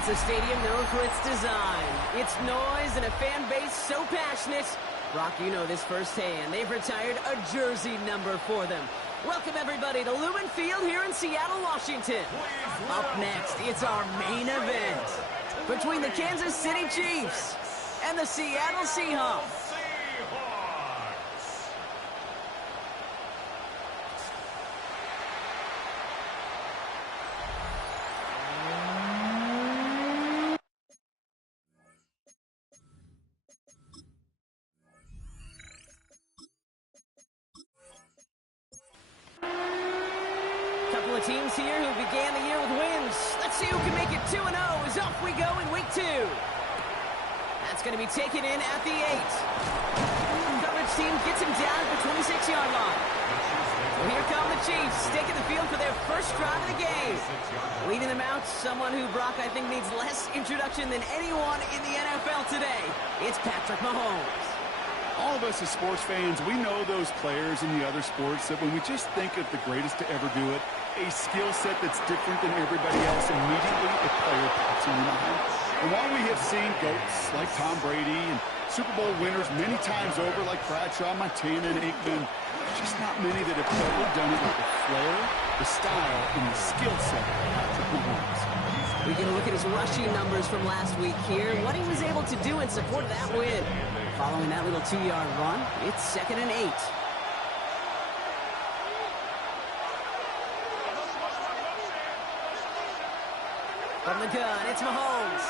It's a stadium known for its design, its noise, and a fan base so passionate. Brock, you know this firsthand. They've retired a jersey number for them. Welcome, everybody, to Lumen Field here in Seattle, Washington. Up next, it's our main event between the Kansas City Chiefs and the Seattle Seahawks. Couple of teams here who began the year with wins. Let's see who can make it 2-0 as off we go in week 2. That's going to be taken in at the 8. Coverage team gets him down at the 26-yard line. So here come the Chiefs, taking the field for their first drive of the game. Leading them out, someone who, Brock, I think needs less introduction than anyone in the NFL today. It's Patrick Mahomes. All of us as sports fans, we know those players in the other sports that when we just think of the greatest to ever do it, a skill set that's different than everybody else, immediately a player pops in your mind. And while we have seen GOATs like Tom Brady and Super Bowl winners many times over like Bradshaw, Montana, and Aikman, there's just not many that have ever done it with the flair, the style, and the skill set of Patrick Mahomes. We can look at his rushing numbers from last week here, what he was able to do in support of that win. Following that little 2-yard run, it's 2nd and 8. From the gun, it's Mahomes.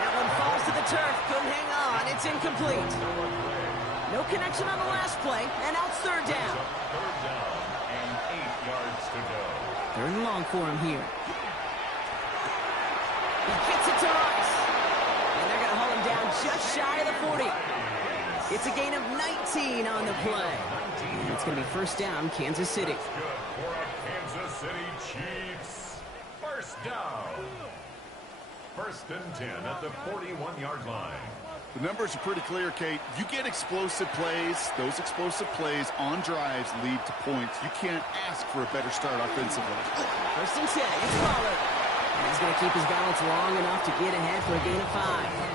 That one falls to the turf, couldn't hang on, it's incomplete. No connection on the last play, and now it's 3rd down. 3rd down and 8 yards to go. 3rd and long for him here. He gets it to Rice. And they're going to hold him down just shy of the 40. It's a gain of 19 on the play. And it's going to be 1st down, Kansas City. Good for our Kansas City Chiefs. 1st down. 1st and 10 at the 41-yard line. The numbers are pretty clear, Kate. You get explosive plays. Those explosive plays on drives lead to points. You can't ask for a better start offensively. 1st and 10, it's Pollard. And he's going to keep his balance long enough to get ahead for a gain of 5.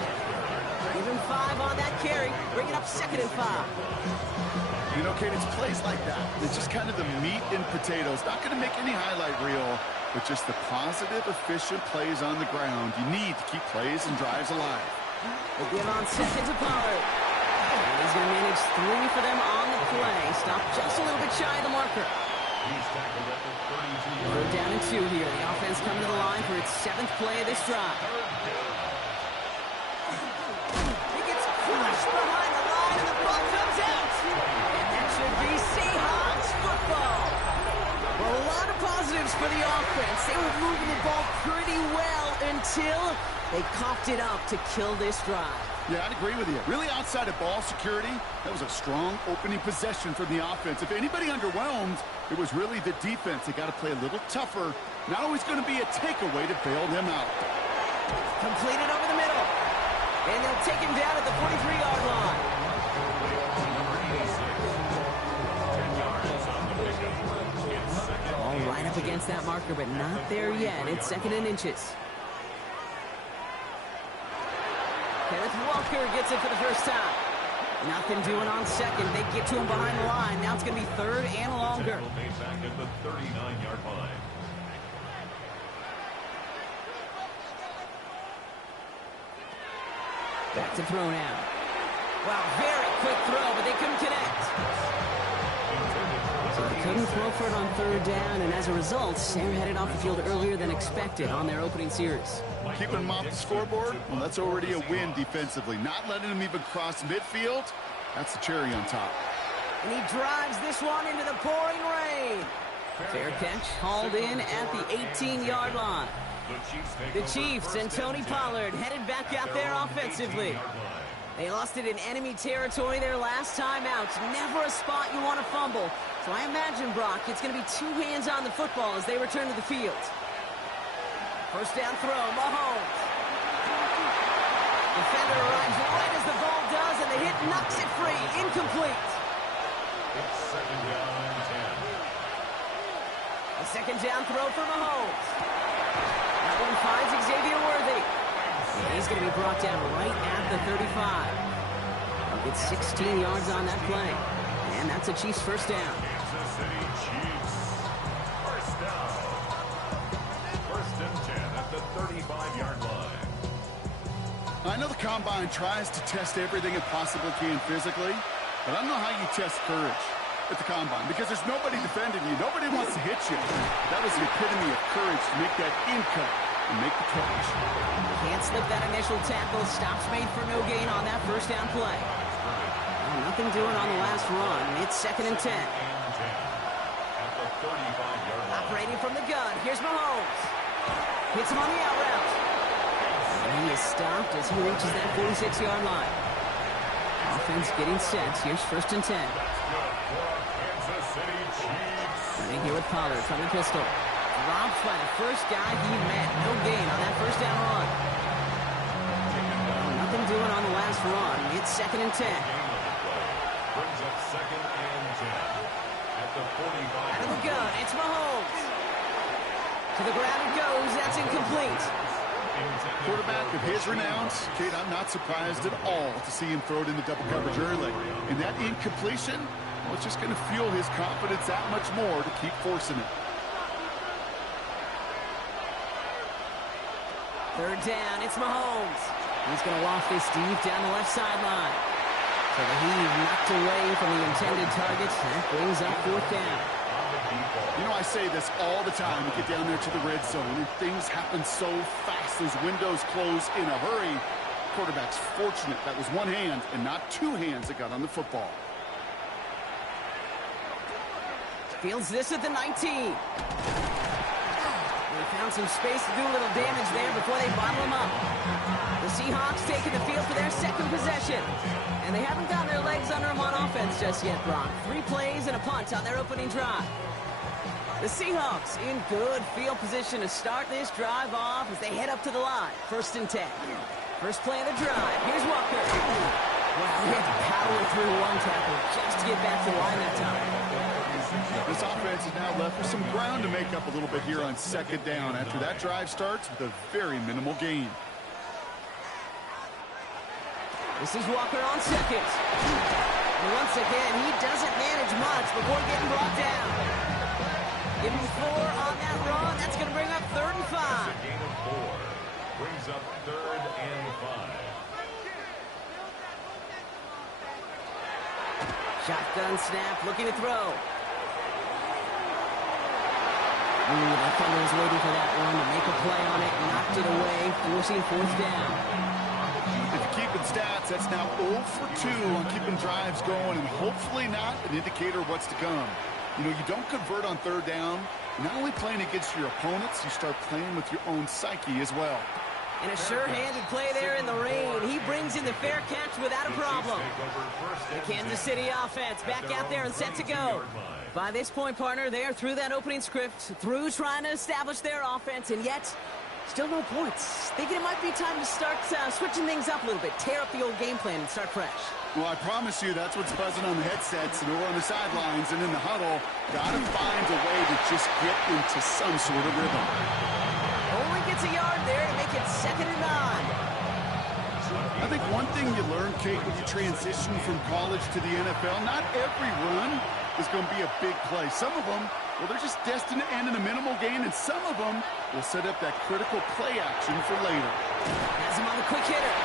Give him 5 on that carry. Bring it up 2nd and 5. You know, Kate, it's plays like that. It's just kind of the meat and potatoes. Not going to make any highlight reel, but just the positive, efficient plays on the ground. You need to keep plays and drives alive. They give on 2nd to Pollard. And he's going to manage 3 for them on the play. Stop just a little bit shy of the marker. He's tackled at the 32. 3rd down and 2 here. The offense coming to the line for its 7th play of this drive. He gets crushed behind the line, and the ball comes out. And that should be Seahawks football. Well, a lot of positives for the offense. They were moving the ball pretty well until they coughed it up to kill this drive. Yeah, I'd agree with you. Really outside of ball security, that was a strong opening possession for the offense. If anybody underwhelmed, it was really the defense. They got to play a little tougher. Not always going to be a takeaway to bail them out. Completed over the middle. And they'll take him down at the 43-yard line. All right up against that marker, but not there yet. It's 2nd and inches. Kenneth Walker gets it for the first time. Nothing doing on 2nd. They get to him behind the line. Now it's going to be 3rd and longer. Back at the 39-yard line. Back to throw now. Wow, very quick throw, but they couldn't connect. So they couldn't throw for it on 3rd down, and as a result, they're headed off the field earlier than expected on their opening series. Keeping them off the scoreboard, well, that's already a win defensively. Not letting them even cross midfield, that's the cherry on top. And he drives this one into the pouring rain. Fair catch, hauled in at the 18-yard line. The Chiefs and Tony Pollard headed back out there offensively. They lost it in enemy territory their last time out. Never a spot you want to fumble. So I imagine, Brock, it's going to be 2 hands on the football as they return to the field. 1st down throw, Mahomes. Defender arrives right as the ball does, and the hit knocks it free. Incomplete. It's 2nd down and 10. A 2nd down throw for Mahomes. Now one finds Xavier Worthy. And he's going to be brought down right at the 35. He'll get 16 yards on that play. And that's a Chiefs first down. Kansas City Chiefs. First down. First and 10 at the 35-yard line. I know the Combine tries to test everything it possibly can physically, but I don't know how you test courage at the Combine because there's nobody defending you. Nobody wants to hit you. That was the epitome of courage to make that in cut and make the catch. Can't slip that initial tackle. Stops made for no gain on that first down play. Well, nothing doing on the last run. It's second and 10. At the 35-yard line. Operating from the gun. Here's Mahomes. Hits him on the out route. And he is stopped as he reaches that 46-yard line. Offense getting set. Here's first and 10. Kansas City Chiefs. Running here with Pollard from the pistol. Dropped by the first guy he met. No gain on that first down run. Well, nothing doing on the last run. It's second and 10. Brings up second and 10 at the 45. Out of the gun, it's Mahomes. To the ground it goes. That's incomplete. Quarterback of his renown, Kate, I'm not surprised at all to see him throw it into double coverage early. And that incompletion, well, it's just going to fuel his confidence that much more to keep forcing it. Third down, it's Mahomes. He's going to loft this deep down the left sideline. So the heave knocked away from the intended target. That brings up fourth down. You know, I say this all the time. We get down there to the red zone, and things happen so fast. Those windows close in a hurry. Quarterback's fortunate that was one hand and not two hands that got on the football. Fields this at the 19. They found some space to do a little damage there before they bottle him up. The Seahawks taking the field for their second possession. And they haven't gotten their legs under them on offense just yet, Brock. 3 plays and a punt on their opening drive. The Seahawks in good field position to start this drive off as they head up to the line. First and 10. First play of the drive. Here's Walker. Well, he had to power through one tackle just to get back to the line that time. This offense is now left with some ground to make up a little bit here on second down after that drive starts with a very minimal gain. This is Walker on second. And once again, he doesn't manage much before getting brought down. Give him 4 on that run. That's going to bring up third and 5. A gain of 4. Brings up third and 5. Shotgun snap, looking to throw. The Thunder is waiting for that one to make a play on it. Knocked it away, forcing fourth down. If you're keeping stats, that's now 0 for 2 on keeping drives going, and hopefully not an indicator of what's to come. You know, you don't convert on third down. You're not only playing against your opponents, you start playing with your own psyche as well. And a sure-handed play there in the rain. He brings in the fair catch without a problem. The Kansas City offense back out there and set to go. By this point, partner, they are through that opening script, through trying to establish their offense, and yet still no points. Thinking it might be time to start switching things up a little bit, tear up the old game plan and start fresh. Well, I promise you that's what's buzzing on the headsets and over on the sidelines and in the huddle. Got to find a way to just get into some sort of rhythm. Only gets a yard there to make it second and 9. I think one thing you learn, Kate, when you transition from college to the NFL, not every run is going to be a big play. Some of them, well, they're just destined to end in a minimal gain, and some of them will set up that critical play action for later. Has him on the quick hitter.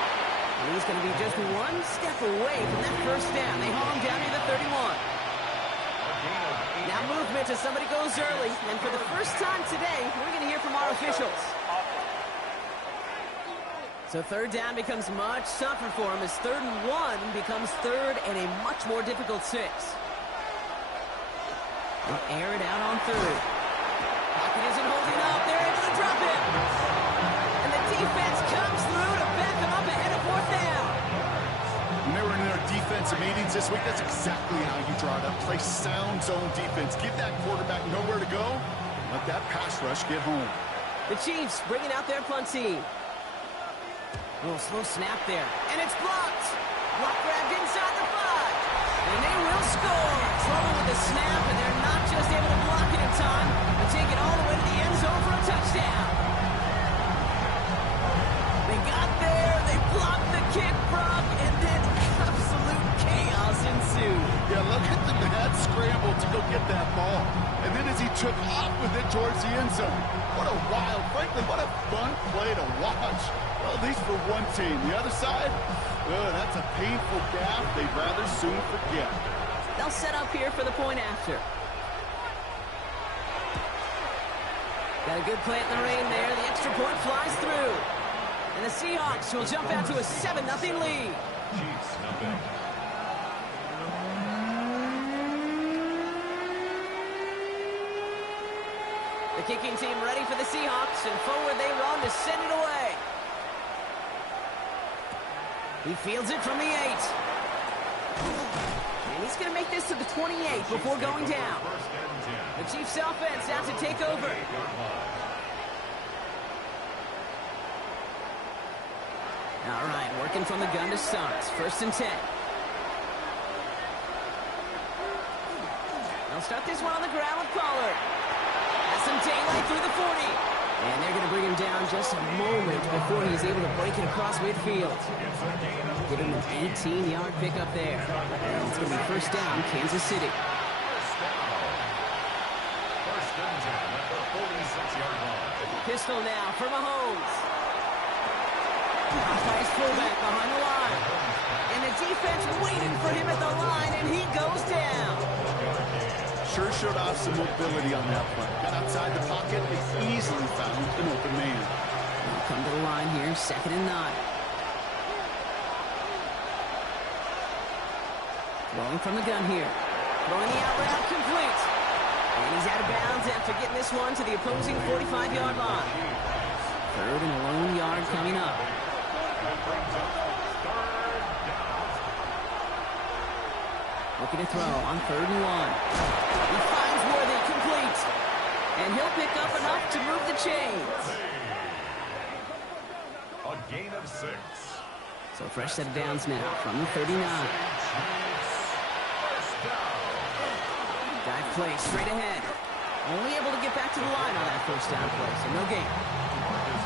And he's going to be just one step away from that first down. They haul him down to the 31. Now movement as somebody goes early, and for the first time today, we're going to hear from our officials. So third down becomes much tougher for him as third and 1 becomes third and a much more difficult 6. They'll air it out on third. Pocket isn't holding up. They're able to drop it. And the defense comes through to back them up ahead of fourth down. When they were in their defensive meetings this week, that's exactly how you draw it up. Play sound zone defense. Give that quarterback nowhere to go. Let that pass rush get home. The Chiefs bringing out their punt team. A little slow snap there. And it's blocked. Block grabbed inside the 5. And they will score. Trouble with the snap, and they're not just able to block it in time, but take it all the way to the end zone for a touchdown. They got there, they blocked the kick, Brock, and then absolute chaos ensued. Yeah, look at the mad scramble to go get that ball. And then as he took off with it towards the end zone. What a wild, frankly, what a fun play to watch. Well, at least for one team. The other side, that's a painful gaffe they'd rather soon forget. They'll set up here for the point after. Got a good play in the rain there. The extra point flies through. And the Seahawks will jump out to a 7-0 lead. Chiefs, nothing. The kicking team ready for the Seahawks, and forward they run to send it away. He fields it from the 8. And he's going to make this to the 28 before going down. The Chiefs offense out to take over. All right, working from the gun to start. 1st and 10. They'll start this one on the ground with Pollard. Has some daylight through the 40. And they're going to bring him down just a moment before he's able to break it across midfield. Give him an 18-yard pickup there. And it's going to be 1st down, Kansas City. First and 10 at the 46-yard line. Pistol now for Mahomes. Off by his fullback behind the line. And the defense waiting for him at the line, and he goes down. Sure showed off some mobility on that play. Got outside the pocket and easily found an open man. They'll come to the line here, 2nd and 9. Throwing from the gun here. Throwing the out route complete. And he's out of bounds after getting this one to the opposing 45-yard line. 3rd and a lone yard coming up. Looking to throw on 3rd and 1. He finds Worthy complete. And he'll pick up enough to move the chains. A gain of 6. So fresh set of downs now from the 39. Dive play straight ahead. Only able to get back to the line on that 1st down play, so no gain.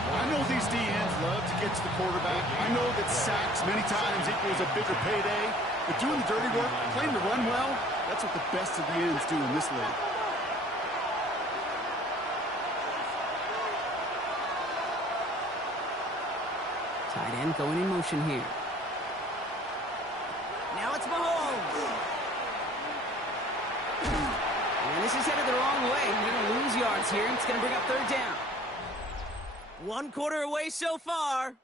I know these DNs love to get to the quarterback. I know that sacks many times equals a bigger payday. But doing the dirty work, playing to run well, that's what the best of the ends do in this league. Tight end going in motion here. Now it's Mahomes. And this is headed the wrong way. They're going to lose yards here. It's going to bring up 3rd down. 1 quarter away so far.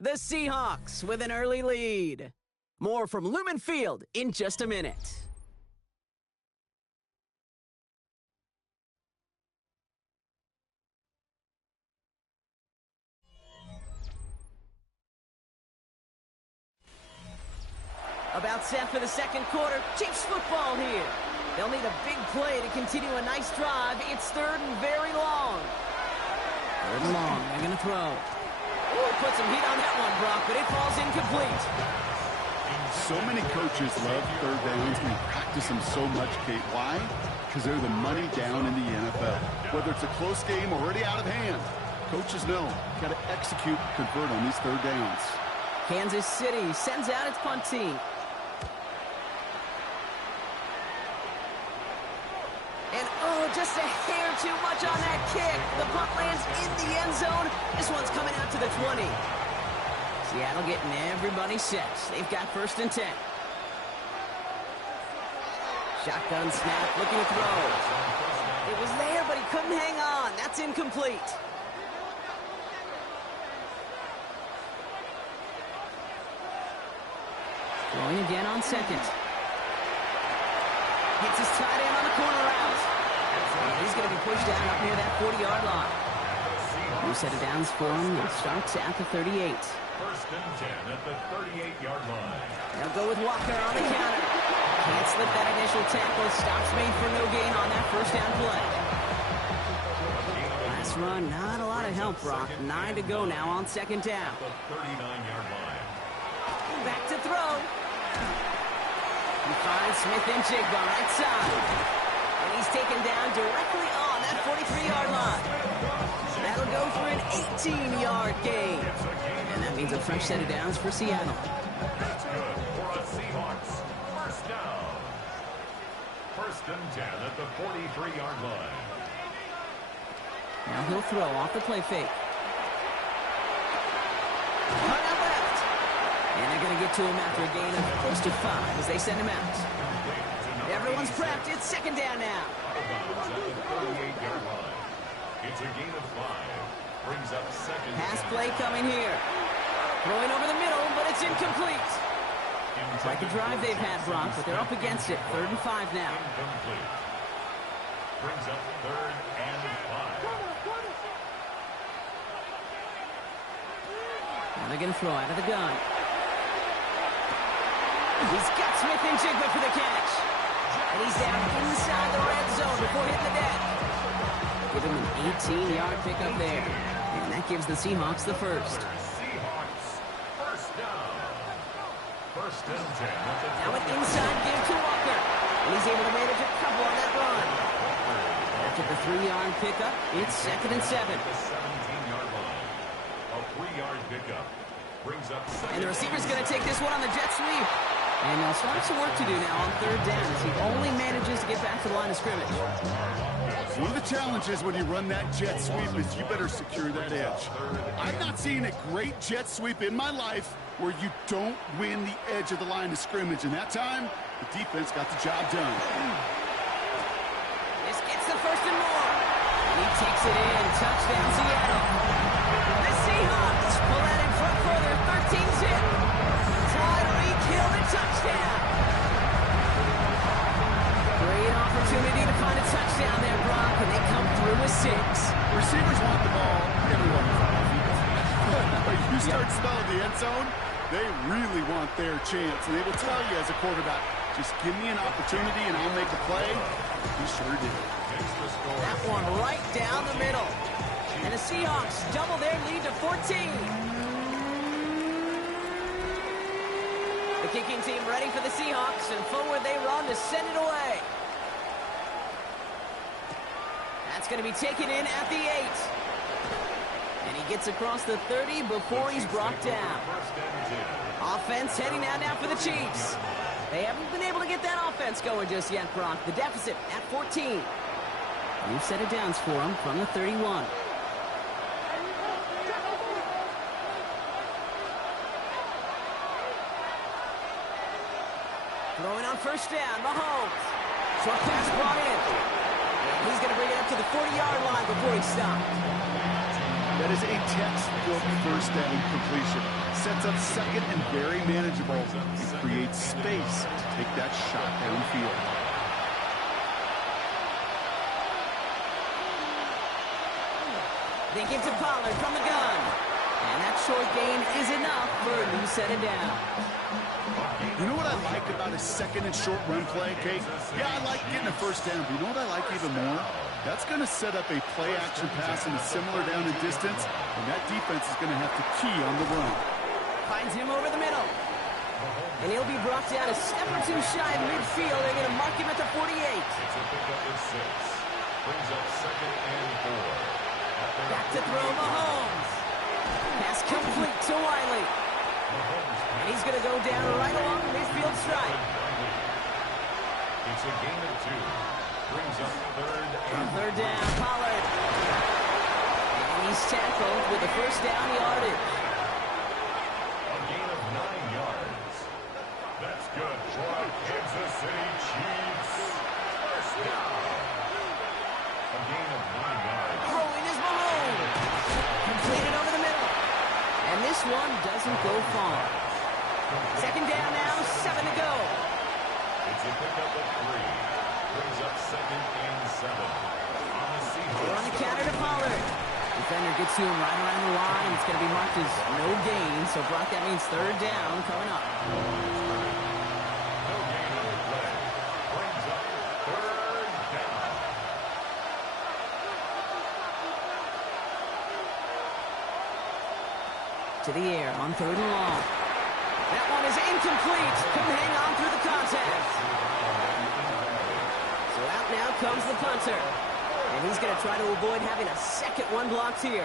The Seahawks with an early lead. More from Lumen Field in just a minute. About set for the 2nd quarter. Chiefs football here. They'll need a big play to continue a nice drive. It's 3rd and very long. 3rd and long. They're going to throw. Ooh, put some heat on that one, Brock, but it falls incomplete. So many coaches love 3rd downs. We practice them so much, Kate. Why? Because they're the money down in the NFL. Whether it's a close game or already out of hand, coaches know got to execute, convert on these 3rd downs. Kansas City sends out its punt team. And just a hair too much on that kick. The punt lands in the end zone. This one's coming out to the 20. Seattle getting everybody set. They've got 1st and 10. Shotgun snap, looking to throw. It was there, but he couldn't hang on. That's incomplete. Throwing again on 2nd. Hits his tight end on the corner route. And he's going to be pushed down up near that 40-yard line. New set of downs for him. It starts at the 38. 1st and 10 at the 38-yard line. They'll go with Walker on the counter. Can't slip that initial tackle. Stops made for no gain on that 1st down play. Last run, not a lot of help, Brock. 9 to go now on 2nd down. The 39-yard line. Back to throw. He finds Smith-Njigba right side. And he's taken down directly on that 43-yard line. That'll go for an 18-yard gain. And Means a fresh set of downs for Seattle. That's good for a Seahawks first down. First and 10 at the 43-yard line. Now he'll throw off the play fake. Cut out left. And they're going to get to him after a gain of close to 5 as they send him out. Everyone's prepped. It's second down now. At the 38-yard line. It's a gain of 5. Brings up second. Pass play coming here. Throwing over the middle, but it's incomplete. It's like a drive they've had, Brock, but they're up against it. 3rd and 5 now. Incomplete. Brings up 3rd and 5. Now they're going to throw out of the gun. He's got Smith and Jigba for the catch. And he's down inside the red zone before hitting the deck. Give him an 18-yard pickup there. And that gives the Seahawks the first. Seahawks first down. First and 10. Now an inside give to Walker. And he's able to manage a couple on that run. After the 3-yard pickup, it's second and 7. The 17-yard line. A 3-yard pickup. Brings up second. And the receiver's going to take this one on the jet sweep. And they'll start some work to do now on 3rd down as he only manages to get back to the line of scrimmage. One of the challenges when you run that jet sweep is you better secure that edge. I've not seen a great jet sweep in my life where you don't win the edge of the line of scrimmage. And that time, the defense got the job done. This gets the first and more. And he takes it in. Touchdown, Seattle. The Seahawks pull that in front further. 13-zip. Tyreek Hill, the touchdown. Great opportunity to find a touchdown there, Brock, and they come through with 6. Receivers want the ball. Everyone wants the ball. But you start smelling the end zone, they really want their chance. And they will tell you as a quarterback, just give me an opportunity and I'll make a play. He sure did. That one right down the middle. And the Seahawks double their lead to 14. The kicking team ready for the Seahawks, and forward they run to send it away. That's going to be taken in at the 8. And he gets across the 30 before he's brought down. Offense heading out now for the Chiefs. They haven't been able to get that offense going just yet, Brock. The deficit at 14. New set of downs for him from the 31. Throwing on first down, Mahomes. Short pass brought in. And he's going to bring it up to the 40-yard line before he stopped. That is a textbook first down completion. Sets up second and very manageable. It creates space to take that shot downfield. They give to Pollard from the gun. And that short gain is enough for a new set of down. You know what I like about a second and short run play, Kate? Yeah, I like getting a first down, but you know what I like even more? That's going to set up a play-action pass in a similar down and distance, and that defense is going to have to key on the run. Finds him over the middle. And he'll be brought down a step or two shy of midfield. They're going to mark him at the 48. It's a pickup of 6. Brings up second and 4. Back to throw Mahomes. Pass complete to Wiley. And he's going to go down right along the midfield stripe. It's a gain of 2. Brings up third down, Pollard. And he's tackled with the first down yardage. A gain of 9 yards. That's good for our Kansas City Chiefs. First down. A gain of 9 yards. Throwing is Mahomes. Completed over the middle. And this one doesn't go far. Second down now, 7 to go. It's a pickup of 3. Brings up second and 7. On the Seahawks. On the counter to Pollard. Defender gets to him right around the line. It's going to be marked as no gain. So, Brock, that means third down coming up. No gain on the play. Brings up third down. To the air on 3rd and long. That one is incomplete. Couldn't hang on through the contact. So out now comes the punter. And he's going to try to avoid having a second one blocked here.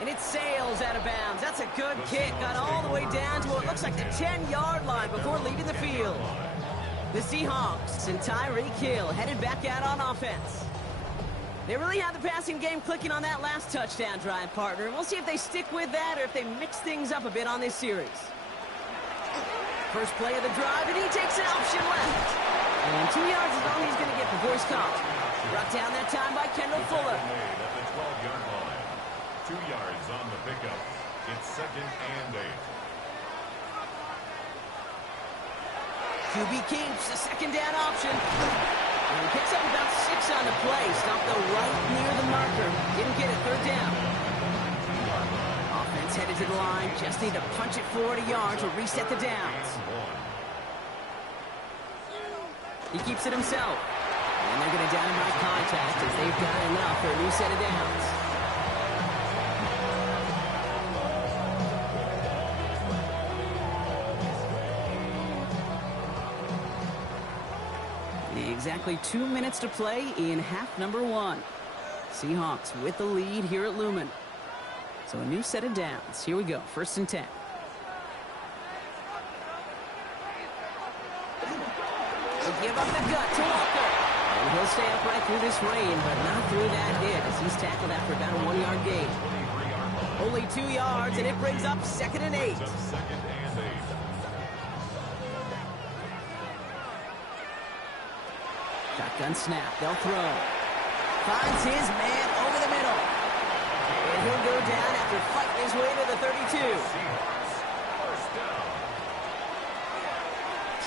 And it sails out of bounds. That's a good kick. Got all the way down to what looks like the 10-yard line before leaving the field. The Seahawks and Tyreek Hill headed back out on offense. They really had the passing game clicking on that last touchdown drive, partner. We'll see if they stick with that or if they mix things up a bit on this series. First play of the drive, and he takes an option left. And 2 yards is all he's going to get before he's caught. Brought down that time by Kendall Fuller. At the 12-yard line. 2 yards on the pickup. It's 2nd and 8. QB keeps the second down option. And he picks up about 6 on the play. Stopped though right near the marker. Didn't get it, 3rd down. Offense headed to the line. Just need to punch it 40 yards or reset the downs. He keeps it himself. And they're going to dynamite contact as they've got enough for a new set of downs. Exactly 2 minutes to play in half number 1. Seahawks with the lead here at Lumen. So a new set of downs. Here we go. 1st and 10. He'll give up the gut to Walker. And he'll stay upright through this rain, but not through that hit as he's tackled after about a 1-yard gain. Only 2 yards, and it brings up 2nd and 8. Shotgun snap. They'll throw. Finds his man over the middle. And he'll go down after fighting his way to the 32.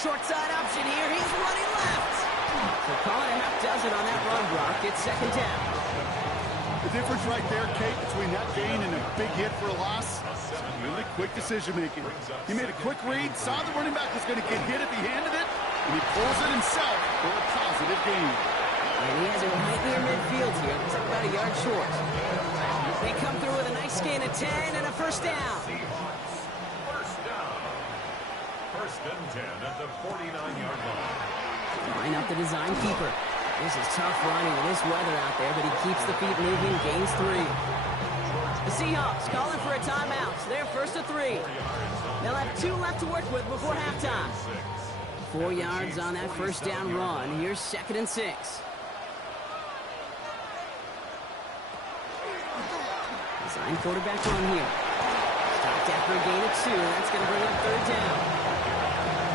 Short side option here. He's running left. So calling a half dozen on that run block. It's 2nd down. The difference right there, Kate, between that gain and a big hit for a loss, really quick decision making. He made a quick read, saw the running back was going to get hit at the end of it, and he pulls it himself for a positive gain. And he has it right near midfield here. Looks like about a yard short. They come through with a nice gain of 10 and a 1st down. First down. 1st and 10 at the 49-yard line. Line up the design keeper. This is tough running in this weather out there, but he keeps the feet moving, gains 3. The Seahawks calling for a timeout. So they're 1st and 3. They'll have 2 left to work with before halftime. 4 yards on that 1st down run. Here's 2nd and 6. Design quarterback run here. Stopped after a gain of 2. That's going to bring up 3rd down.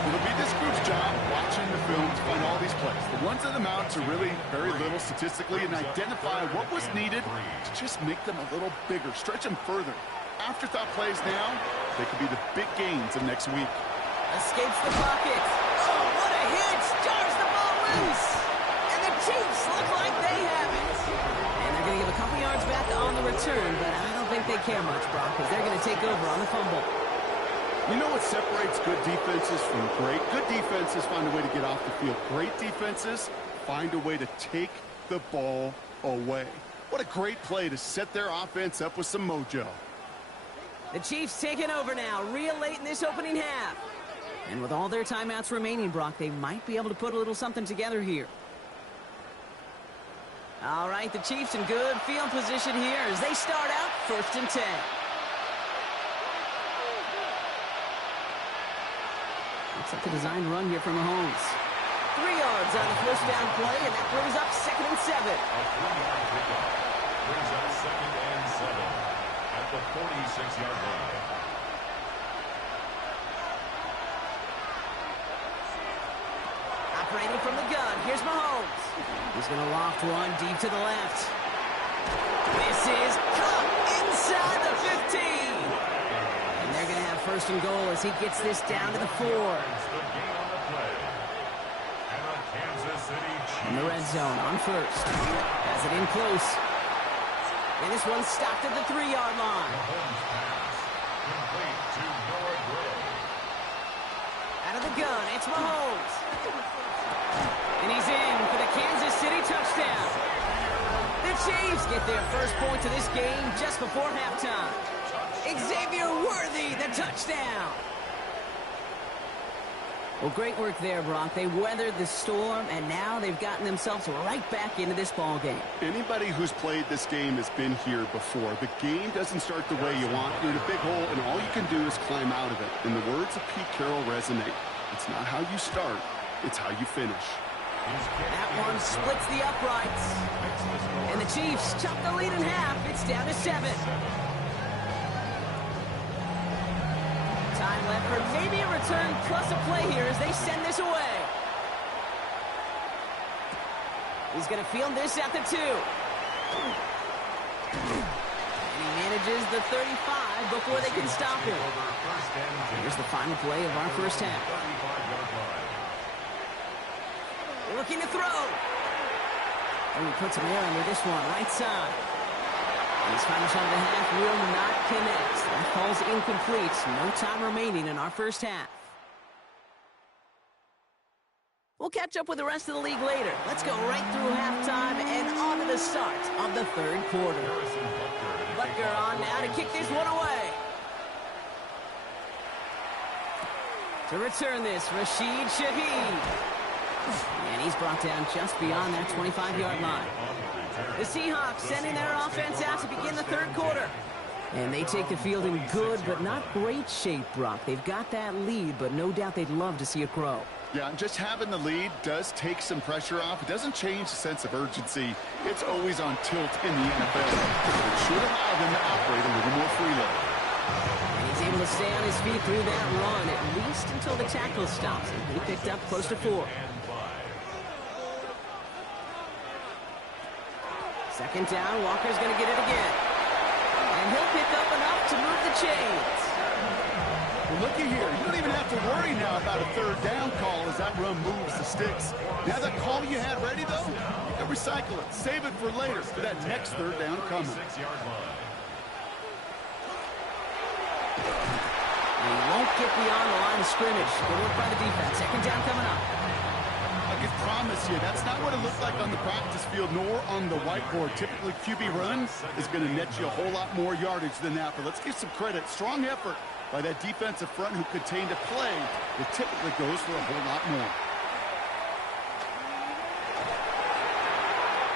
It'll be this group's job watching the film to find all these plays. The ones that amount to really very little statistically and identify what was needed to just make them a little bigger, stretch them further. Afterthought plays now, they could be the big gains of next week. Escapes the pocket. Oh, what a hit! Jars the ball loose. And the Chiefs look like they have it. And they're going to give a couple yards back on the return, but I don't think they care much, Brock, because they're going to take over on the fumble. You know what separates good defenses from great? Good defenses find a way to get off the field. Great defenses find a way to take the ball away. What a great play to set their offense up with some mojo. The Chiefs taking over now, real late in this opening half. And with all their timeouts remaining, Brock, they might be able to put a little something together here. All right, the Chiefs in good field position here as they start out 1st and 10. Looks like a design run here from Mahomes. 3 yards on the 1st down play, and that brings up 2nd and 7. A 3-yard pickup brings up 2nd and 7 at the 46-yard line. Operating from the gun, here's Mahomes. He's going to loft one deep to the left. This is caught inside the 15. And they're going to have 1st and goal as he gets this down to the 4. In the red zone on 1st. Has it in close. And this one's stopped at the 3-yard line. Out of the gun, it's Mahomes. And he's in for the Kansas City touchdown. The Chiefs get their first points of this game just before halftime. Xavier Worthy, the touchdown. Well, great work there, Brock. They weathered the storm, and now they've gotten themselves right back into this ball game. Anybody who's played this game has been here before. The game doesn't start the way you want. You're in a big hole, and all you can do is climb out of it. And the words of Pete Carroll resonate. It's not how you start, it's how you finish. That one splits the uprights. And the Chiefs chop the lead in half. It's down to 7. Time left for maybe a return plus a play here as they send this away. He's going to field this at the 2. And he manages the 35 before they can stop him. Here's the final play of our first half. Looking to throw. And he puts him there under this one, right side. And his final shot of the half will not connect. That ball's incomplete. No time remaining in our first half. We'll catch up with the rest of the league later. Let's go right through halftime and on to the start of the third quarter. Butker on now to kick this one away. To return this, Rashid Shaheed. And he's brought down just beyond that 25-yard line. The Seahawks sending their offense out to begin the third quarter. And they take the field in good but not great shape, Brock. They've got that lead, but no doubt they'd love to see it grow. Yeah, just having the lead does take some pressure off. It doesn't change the sense of urgency. It's always on tilt in the NFL. It should allow them to operate a little more freely. And he's able to stay on his feet through that run, at least until the tackle stops him. He picked up close to 4. Second down, Walker's going to get it again. And he'll pick up enough to move the chains. Well, looky here. You don't even have to worry now about a third down call as that run moves the sticks. Now that call you had ready, though, you can recycle it. Save it for later for that next third down coming. And he won't get beyond the line of scrimmage. Good work by the defense. Second down coming up. I can promise you, that's not what it looked like on the practice field nor on the whiteboard. Typically, QB run is going to net you a whole lot more yardage than that. But let's give some credit. Strong effort by that defensive front who contained a play that typically goes for a whole lot more.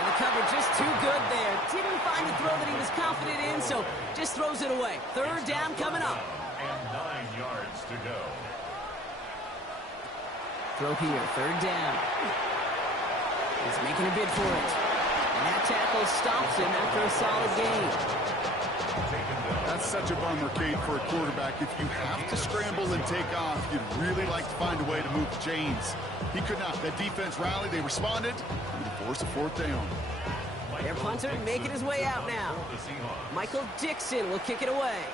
And the cover just too good there. Didn't find the throw that he was confident in, so just throws it away. Third down coming up. And 9 yards to go. Throw here, third down. He's making a bid for it. And that tackle stops him after a solid gain. That's such a bummer, Kate, for a quarterback. If you have to scramble and take off, you'd really like to find a way to move the chains. He could not. That defense rallied. They responded. And they forced a fourth down. Their punter making his way out now. Michael Dixon will kick it away.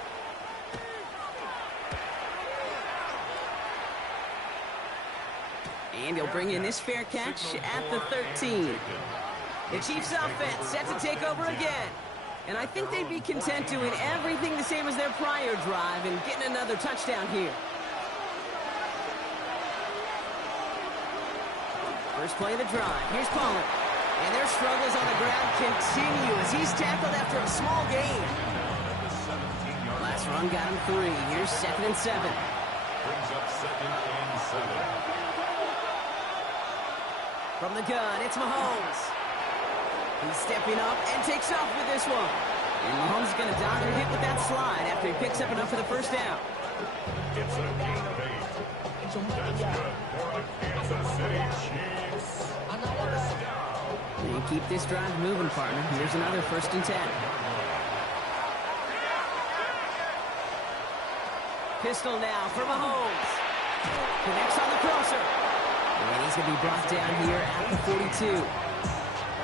And he'll bring in this fair catch at the 13. The Chiefs offense set to take over again. And I think they'd be content doing everything the same as their prior drive and getting another touchdown here. First play of the drive. Here's Pollard. And their struggles on the ground continue as he's tackled after a small gain. Last run got him 3. Here's 2nd and 7. Brings up 2nd and 7. From the gun, it's Mahomes. He's stepping up and takes off with this one. And Mahomes is going to dodge a hit with that slide after he picks up enough for the first down. It's a gain of 8. That's good for the Kansas City Chiefs. First down. And keep this drive moving, partner. Here's another 1st and 10. Pistol now for Mahomes. Connects on the crosser. And he's going to be brought down here at the 42.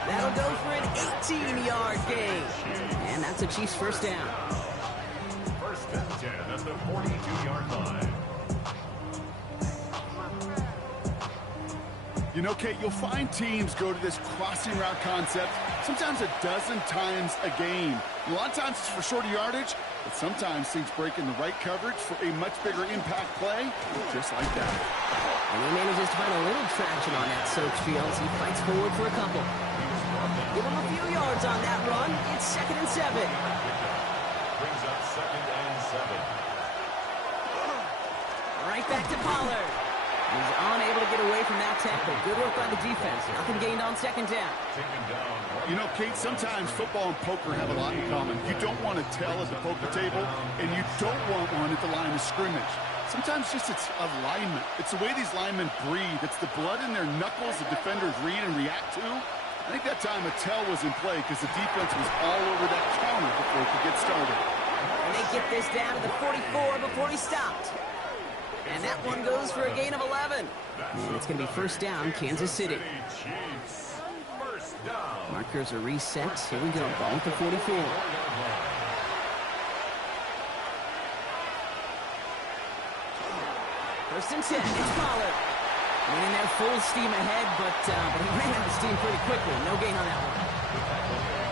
That'll go for an 18-yard gain. And that's a Chiefs first down. 1st and 10 at the 42-yard line. You know, Kate, you'll find teams go to this crossing route concept sometimes a dozen times a game. A lot of times it's for shorter yardage, but sometimes teams break in the right coverage for a much bigger impact play, just like that. And he manages to find a little traction on that soaked field as he fights forward for a couple. Give him a few yards on that run. It's 2nd and 7. Brings up 2nd and 7. Right back to Pollard. He's unable to get away from that tackle. Good work by the defense. Nothing gained on second down. You know, Kate, sometimes football and poker have a lot in common. You don't want to tell at the poker table, and you don't want one at the line of scrimmage. Sometimes just it's alignment. It's the way these linemen breathe. It's the blood in their knuckles the defenders read and react to. I think that time a tell was in play because the defense was all over that counter before it could get started. And they get this down to the 44 before he stopped. And that one goes for a gain of 11. And it's going to be first down, Kansas City. Markers are reset. Here we go. Ball at the 44. First and 10. It's Pollard. Went in there full steam ahead, but he ran out of steam pretty quickly. No gain on that one.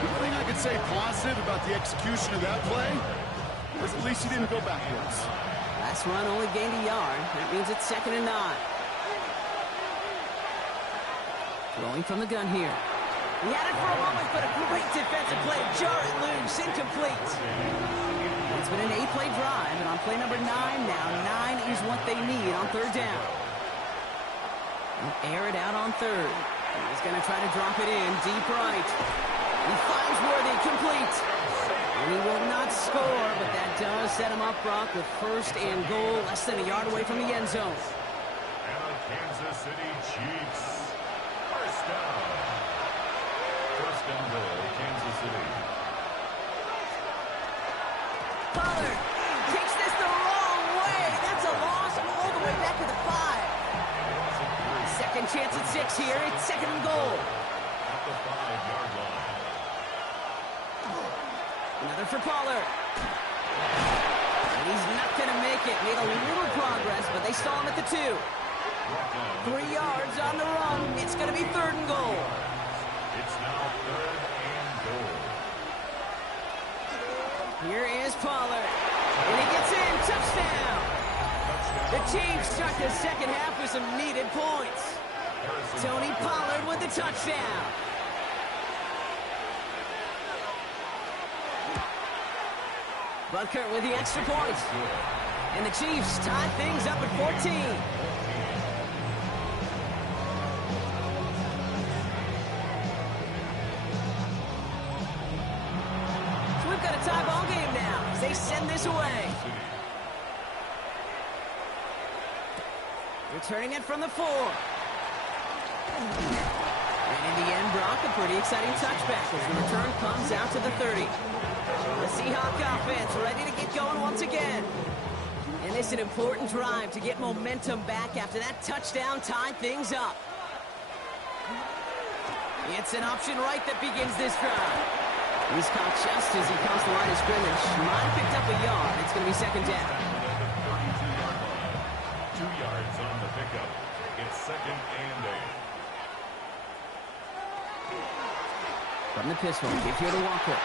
The thing I could say positive about the execution of that play was at least he didn't go backwards. Last run only gained a yard. That means it's 2nd and 9. Throwing from the gun here. He had it for a moment, but a great defensive play. Jar it loose, incomplete. It's been an 8-play drive, and on play number 9 now, 9 is what they need on 3rd down. They'll air it out on 3rd. He's going to try to drop it in deep right. He finds Worthy, complete. And he will not score, but that does set him up, Brock, with 1st and goal, less than a yard away from the end zone. And the Kansas City Chiefs. First down. First down goal, Kansas City. Pollard takes this the wrong way. That's a loss all the way back to the 5. Second chance at 6 here. It's 2nd and goal. At the 5-yard line. Another for Pollard. And he's not going to make it. Made a little progress, but they saw him at the 2. 3 yards on the run. It's going to be 3rd and goal. It's now 3rd and goal. Here is Pollard. And he gets in. Touchdown. The Chiefs start the second half with some needed points. Tony Pollard with the touchdown. Butker with the extra point. And the Chiefs tie things up at 14. So we've got a tie ball game now as they send this away. Returning it from the 4. And in the end, Brock, a pretty exciting touchback as the return comes out to the 30. The Seahawk offense ready to get going once again. And it's an important drive to get momentum back after that touchdown tied things up. It's an option right that begins this drive. He's caught just as he crossed the line of scrimmage. Might have picked up a yard. It's going to be 2nd down. 2 yards on the pickup. It's 2nd and 8. From the pistol, give here to Walker.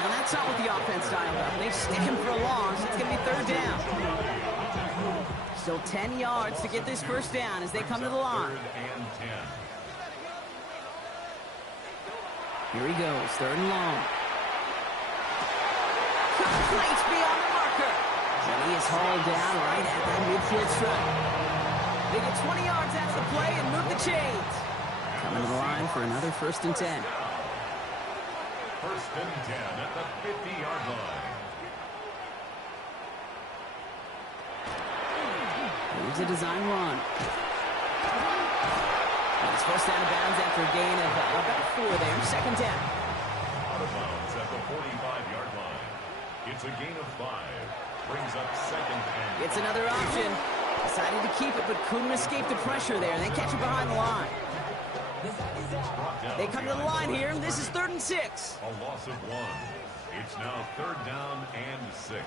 Now that's not what the offense styled up. They stick him for a loss. It's going to be 3rd down. Still 10 yards to get this first down as they come to the line. 3rd and 10. Here he goes, 3rd and long. Complete beyond the marker. And he is hauled down right at that midfield stripe. They get 20 yards after the play and move the chains. Coming to the line for another 1st and 10. 1st and 10 at the 50-yard line. Here's a design run. He's forced out of bounds after a gain of about 4 there. 2nd down. Out of bounds at the 45-yard line. It's a gain of 5. Brings up 2nd and 5. It's another option. Decided to keep it, but couldn't escape the pressure there. They catch it behind the line. They come to the line here. This is 3rd and 6. A loss of 1. It's now 3rd down and 6.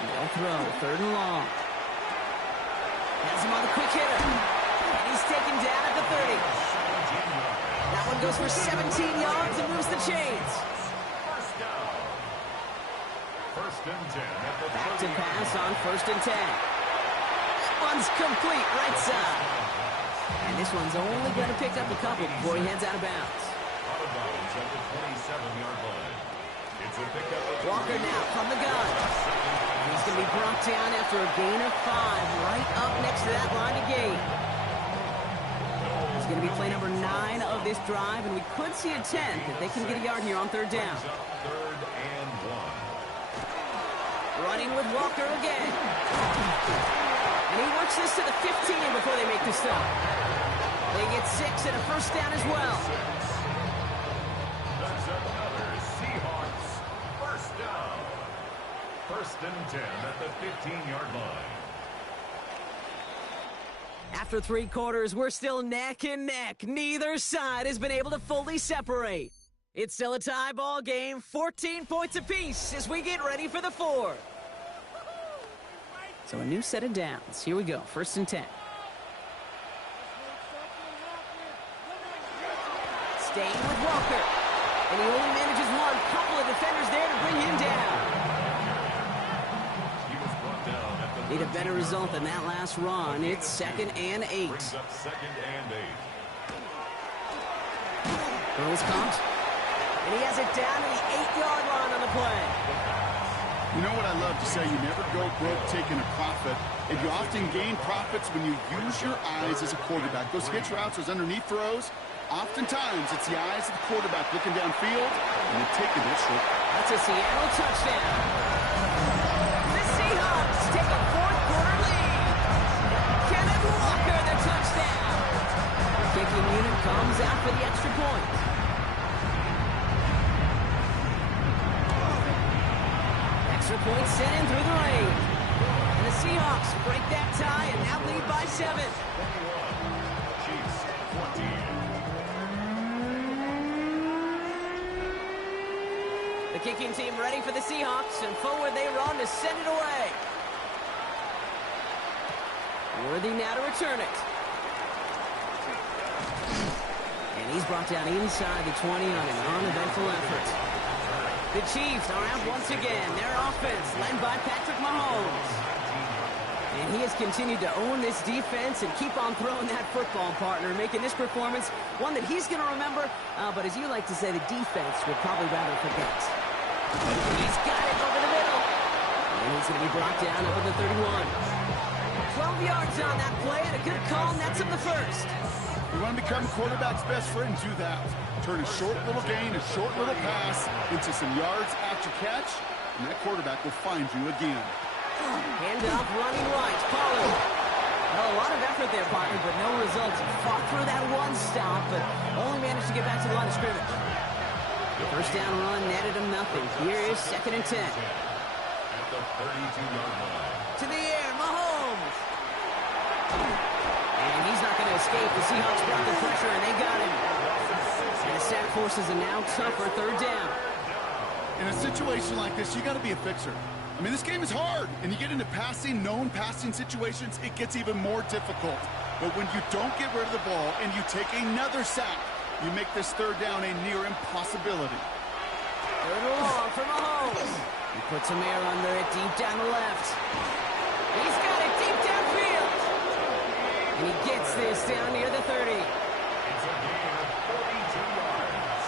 No throw. 3rd and long. Has him on the quick hitter. And he's taken down at the 30. That one goes for 17 yards and moves the chains. First down. 1st and 10 at the Back to 30. pass on 1st and 10. One's complete right side. And this one's only going to pick up a couple before he heads out of bounds. Out of bounds at the 27-yard line. It's a pickup of Walker now from the gun. He's going to be brought down after a gain of 5, right up next to that line of gain. It's going to be play number 9 of this drive, and we could see a 10th if they can get a yard here on third down. Third and 1. Running with Walker again. And he works this to the 15 before they make the stop. They get 6 and a first down as well. That's another Seahawks first down. First and 10 at the 15-yard line. After 3 quarters, we're still neck and neck. Neither side has been able to fully separate. It's still a tie ball game, 14 points apiece as we get ready for the 4th. So a new set of downs. Here we go, first and 10. Staying with Walker. And he only manages one. Couple of defenders there to bring him down. He was brought down at the Need a better result than that last run. It's 2nd and 8. brings up 2nd and 8. Throws caught. And he has it down to the 8-yard line on the play. You know what I love to say? You never go broke taking a profit, and you often gain profits when you use your eyes as a quarterback. Those hitch routes, those underneath throws, oftentimes it's the eyes of the quarterback looking downfield and then taking that short. That's a Seattle touchdown. The Seahawks take a 4th-quarter lead. Kenneth Walker, the touchdown. Kicking unit comes out for the extra point. Extra point sent in through the rain. And the Seahawks break that tie and now lead by 7. 21. Chiefs 14. The kicking team ready for the Seahawks, and forward they run to send it away. Worthy now to return it. And he's brought down inside the 20 on an uneventful effort. The Chiefs are out once again. Their offense led by Patrick Mahomes. And he has continued to own this defense and keep on throwing that football, partner, making this performance one that he's going to remember. But as you like to say, the defense would probably rather forget. He's got it over the middle. And he's going to be brought down up at the 31. 12 yards on that play and a good call nets him the first. You want to become quarterback's best friend, do that. Turn a short little gain, a short little pass into some yards after catch, and that quarterback will find you again. Hand off running right, Pollard. Well, a lot of effort there, partner, but no results. Fought through that one stop, but only managed to get back to the line of scrimmage. First down run netted him nothing. Here is 2nd and 10. At the 32-yard line. To the air, Mahomes. And he's not going to escape. The Seahawks brought the pressure, and they got him. And the sack forces a now tougher 3rd down. In a situation like this, you got to be a fixer. I mean, this game is hard, and you get into known passing situations, it gets even more difficult. But when you don't get rid of the ball and you take another sack, you make this 3rd down a near impossibility. 3rd and long for Mahomes. He puts some air under it deep down the left. He's got it deep downfield. And he gets this down near the 30. It's a gain of 42 yards.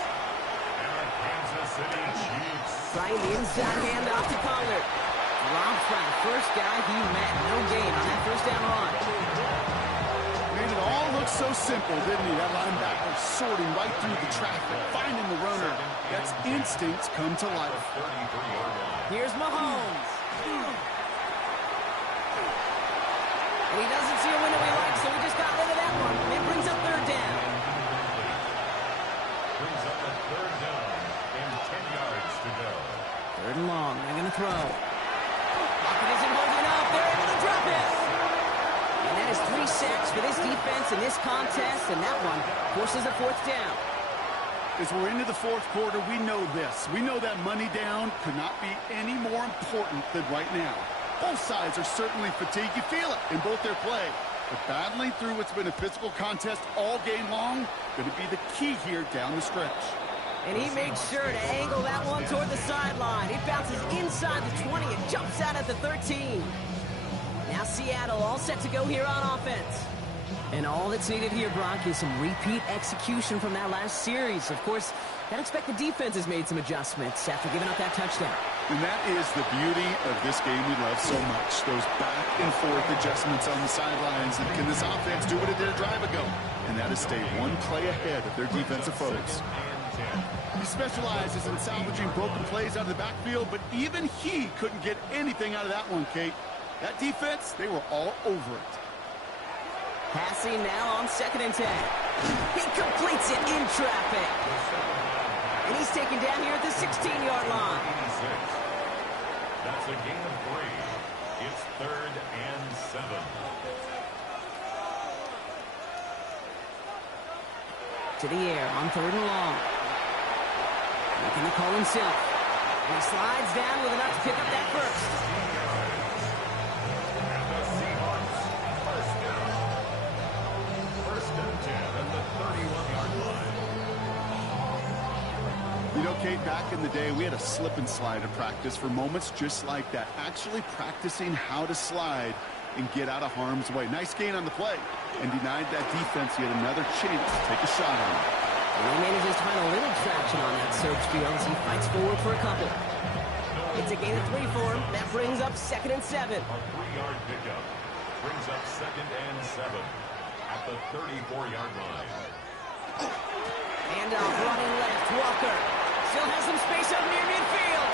And the Kansas City Chiefs. Right inside handoff to Pollard. Dropped by the first guy he met. No gain on that first down run. Made it all look so simple, didn't he? That linebacker sorting right through the traffic, finding the runner. That's instincts come to life. 33-yard line. Here's Mahomes. And he doesn't see a window he likes, so he just got rid of that one. It brings up 3rd down. Brings up a 3rd down and 10 yards to go. 3rd and long. They're going to throw. Pocket isn't holding up. They're able to drop it. And that is 3 sacks for this defense in this contest, and that one forces a 4th down. As we're into the 4th quarter, we know this. We know that money down could not be any more important than right now. Both sides are certainly fatigued. You feel it in both their play. But battling through what's been a physical contest all game long, going to be the key here down the stretch. And he made sure to angle that one toward the sideline. It bounces inside the 20 and jumps out at the 13. Now Seattle all set to go here on offense. And all that's needed here, Brock, is some repeat execution from that last series. Of course, I'd expect the defense has made some adjustments after giving up that touchdown. And that is the beauty of this game we love so much. Those back and forth adjustments on the sidelines. And can this offense do what it did a drive ago? And that is stay one play ahead of their defensive foes. He specializes in salvaging broken plays out of the backfield, but even he couldn't get anything out of that one, Kate. That defense, they were all over it. Passing now on 2nd and 10. He completes it in traffic. And he's taken down here at the 16-yard line. That's a gain of 3. It's 3rd and 7. To the air on 3rd and long. Making the call himself. And he slides down with enough to pick up that first. And the Seahawks, first down. 1st and 10 at the 31-yard line. You know, Kate, back in the day, we had a slip and slide of practice for moments just like that. Actually practicing how to slide and get out of harm's way. Nice gain on the play. And denied that defense yet another chance to take a shot on him. And he manages to find a little traction on that search field as he fights forward for a couple. It's a gain of 3 for him. That brings up 2nd and 7. A 3-yard pickup brings up 2nd and 7 at the 34-yard line. And running left, Walker. Still has some space up near midfield.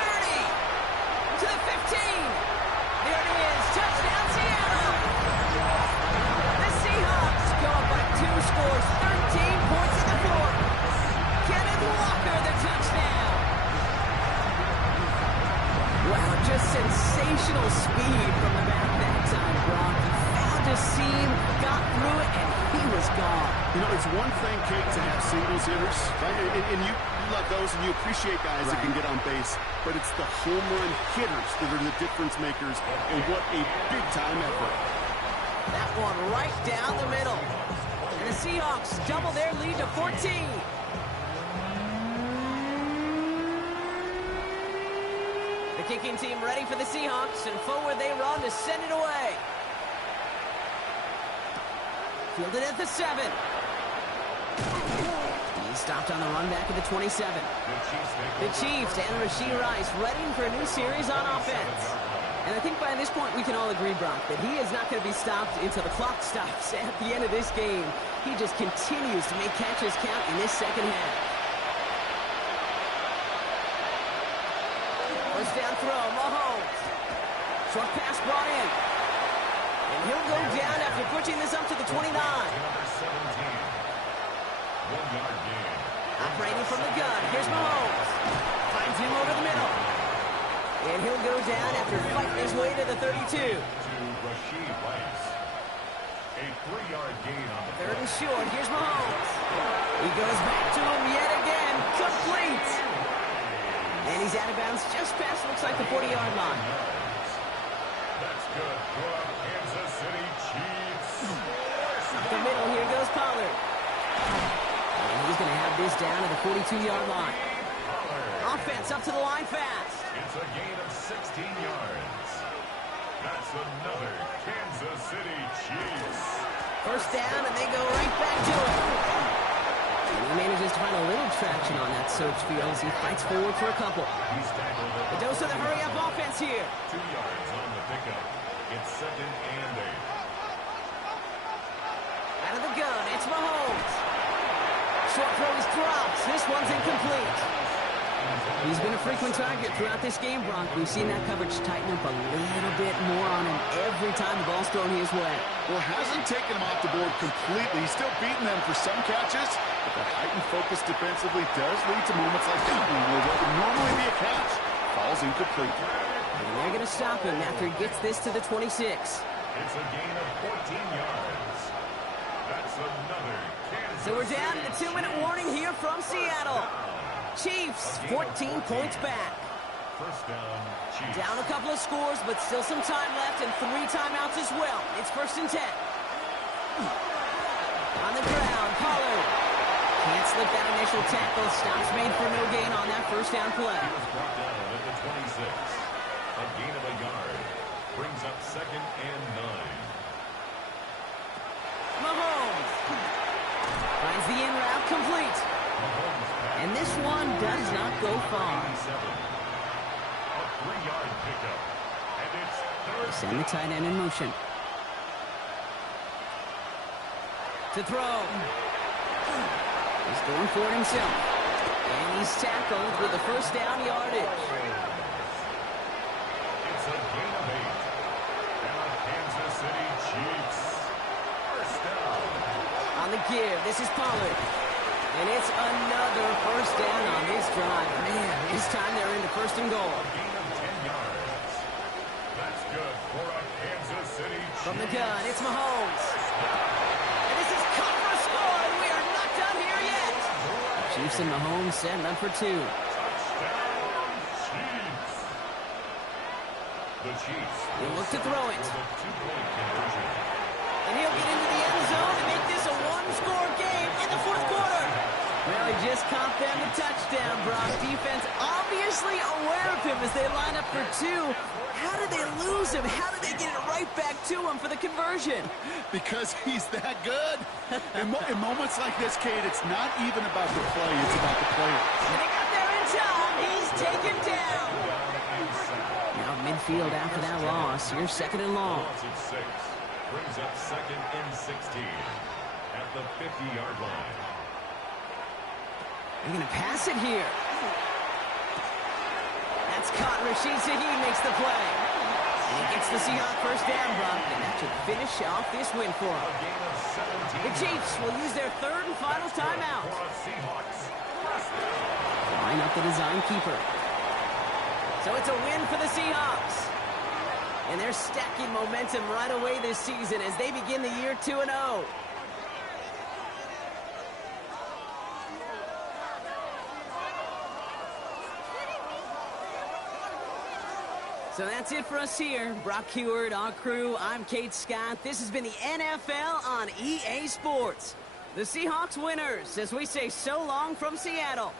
30 to the 15. There it is. Touchdown, Seattle. The Seahawks go up by 2 scores. 13 points in the 4th. Kenneth Walker, the touchdown. Wow, just sensational speed from the back that time, Brock. He found a seam, got through it, and he was gone. You know, it's one thing, Kate, to have singles hitters, right? And you love those, and you appreciate guys that can get on base. But it's the home run hitters that are the difference makers, and what a big-time effort. That one right down the middle. And the Seahawks double their lead to 14. The kicking team ready for the Seahawks, and forward they run to send it away. Fielded at the 7. He's stopped on the run back at the 27. The Chiefs and Rashee Rice ready for a new series on offense. And I think by this point we can all agree, Brock, that he is not going to be stopped until the clock stops at the end of this game. He just continues to make catches count in this second half. First down throw, Mahomes. Short pass brought in. And he'll go down after pushing this up to the 29. Operating from the gun, here's Mahomes. Finds him over the middle. And he'll go down after fighting his way to the 32. To Rashee Rice. A 3-yard gain on the 3rd and short, here's Mahomes. He goes back to him yet again, complete. And he's out of bounds just past, looks like the 40-yard line. That's good for Kansas City Chiefs. Up the middle, here goes Pollard. And he's going to have this down at the 42-yard line. Offense up to the line fast. It's a gain of 16 yards. That's another Kansas City Chiefs. First down, and they go right back to it. And he manages to find a little traction on that search field as he fights forward for a couple. He's tackled The dose of the hurry-up offense here. 2 yards on the pickup. It's 2nd and 8. Out of the gun, it's Mahomes. Short throw is dropped. This one's incomplete. He's been a frequent target throughout this game, Brock. We've seen that coverage tighten up a little bit more on him every time the ball's thrown his way. Well, hasn't taken him off the board completely. He's still beating them for some catches, but the heightened focus defensively does lead to moments like that one where what would normally be a catch falls incomplete. And they're going to stop him after he gets this to the 26. It's a gain of 14 yards. That's another Kansas So we're down to the 2-minute warning here from Seattle. Chiefs, 14 points back. First down, Chiefs. Down a couple of scores, but still some time left and 3 timeouts as well. It's 1st and 10. On the ground, Pollard. Can't slip that initial tackle. Stops made for no gain on that first down play. He was brought down at the 26. A gain of a yard. Brings up 2nd and 9. Mahomes. Finds the in route complete. And this one does not go far. momentum. And it's third Send the tight end in motion. To throw. He's going for it himself. And he's tackled with the first down yardage. It's a gain of 8. And the Kansas City Chiefs. First down. On the give, this is Pollard. And it's another first down on this drive. Man, this time they're into first and goal. A gain of 10 yards. That's good for a Kansas City Chiefs. From the gun, it's Mahomes. And this is caught for a score, and we are not done here yet. Chiefs and Mahomes setting up for 2. Touchdown, Chiefs. The Chiefs He'll look to throw it. with a 2-point conversion. And he'll get into the end zone to make this a one-score game in the fourth quarter. Well, he just caught them the touchdown, Brock. Defense obviously aware of him as they line up for 2. How did they lose him? How did they get it right back to him for the conversion? Because he's that good. In moments like this, Kate, it's not even about the play, it's about the player. And they got there in time. He's taken down. Now midfield after that loss. Here's second and long. Loss of 6. Brings up second and 16 at the 50-yard line. They're going to pass it here. That's caught. Rashid Shaheed makes the play. And he gets the Seahawks first down, Brock. And that should finish off this win for A them. gain of 17. The Chiefs will use their third and final timeout. For a Seahawks. First down. Line up the design keeper. So it's a win for the Seahawks. And they're stacking momentum right away this season as they begin the year 2-0. So that's it for us here. Brock Heward, our crew, I'm Kate Scott. This has been the NFL on EA Sports. The Seahawks winners as we say so long from Seattle.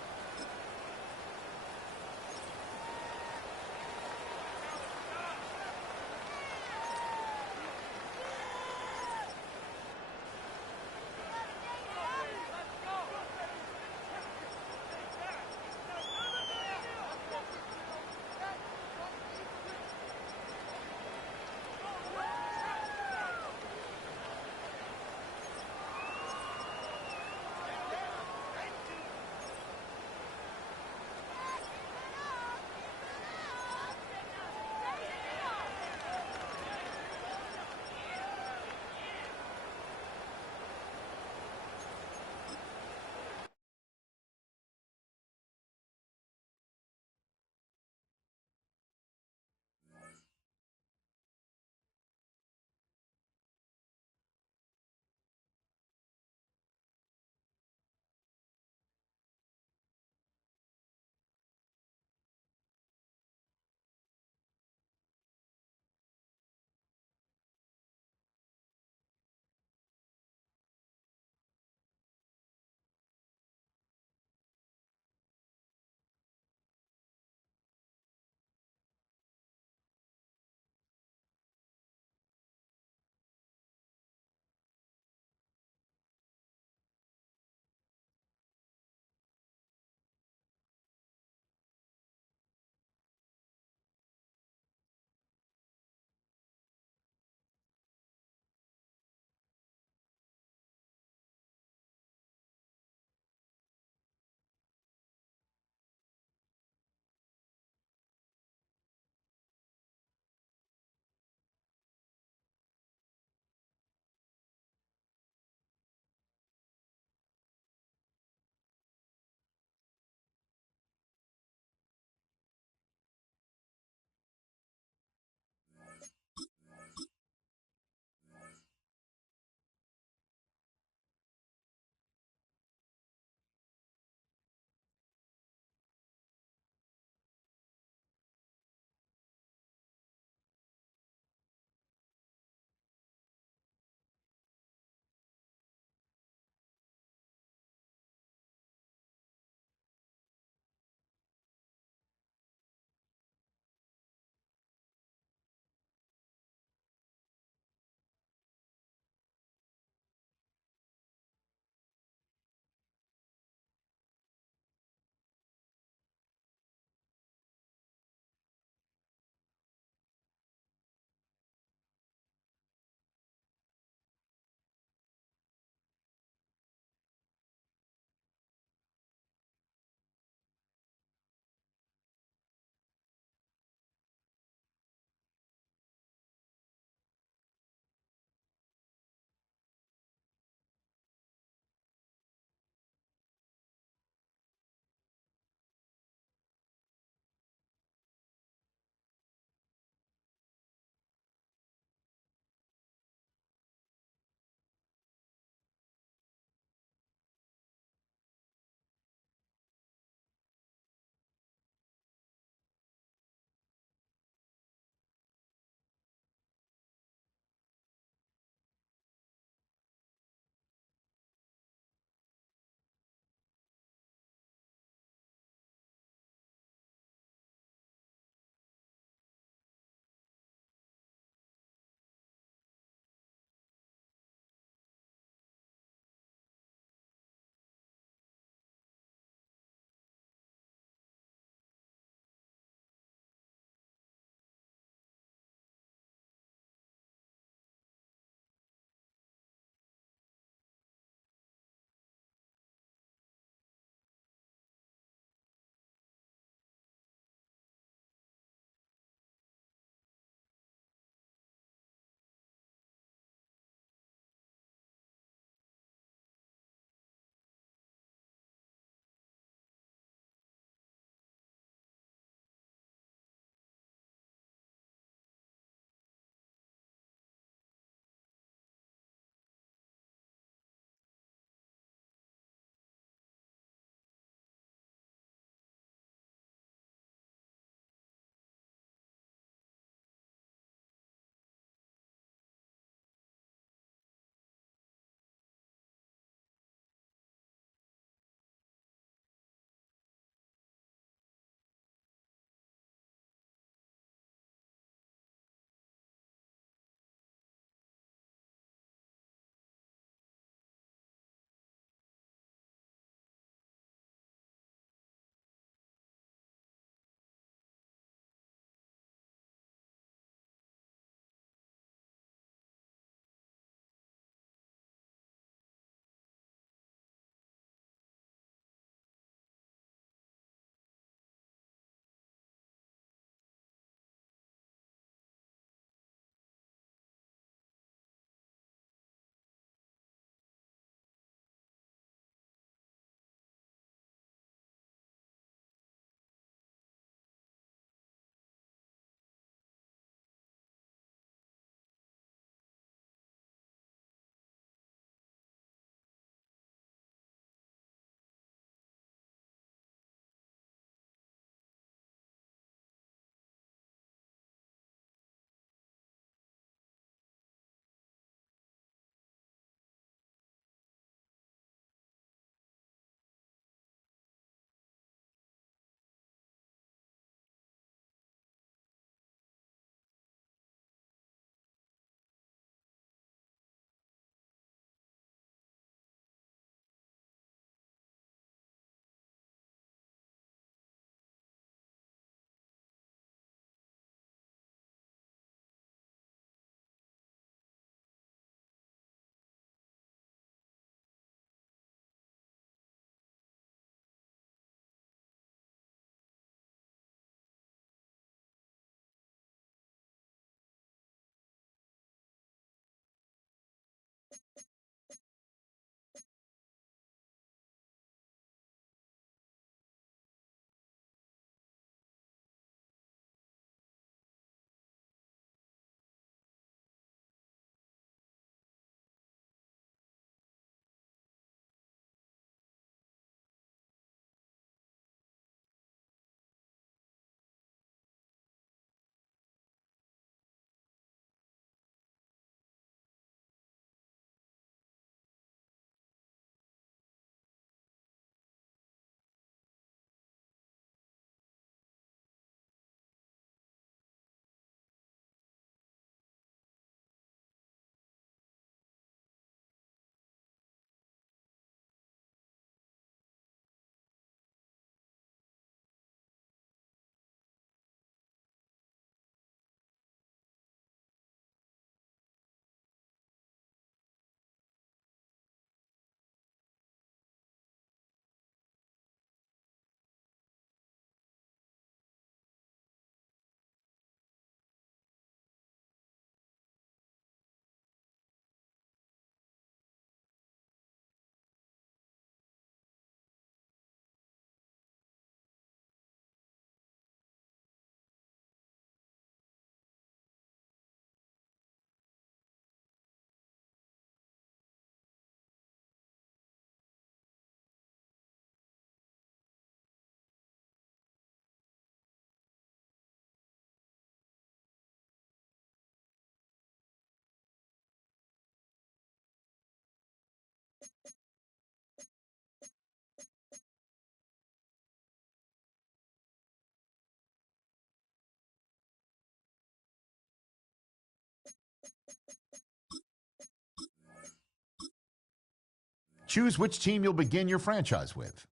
Choose which team you'll begin your franchise with.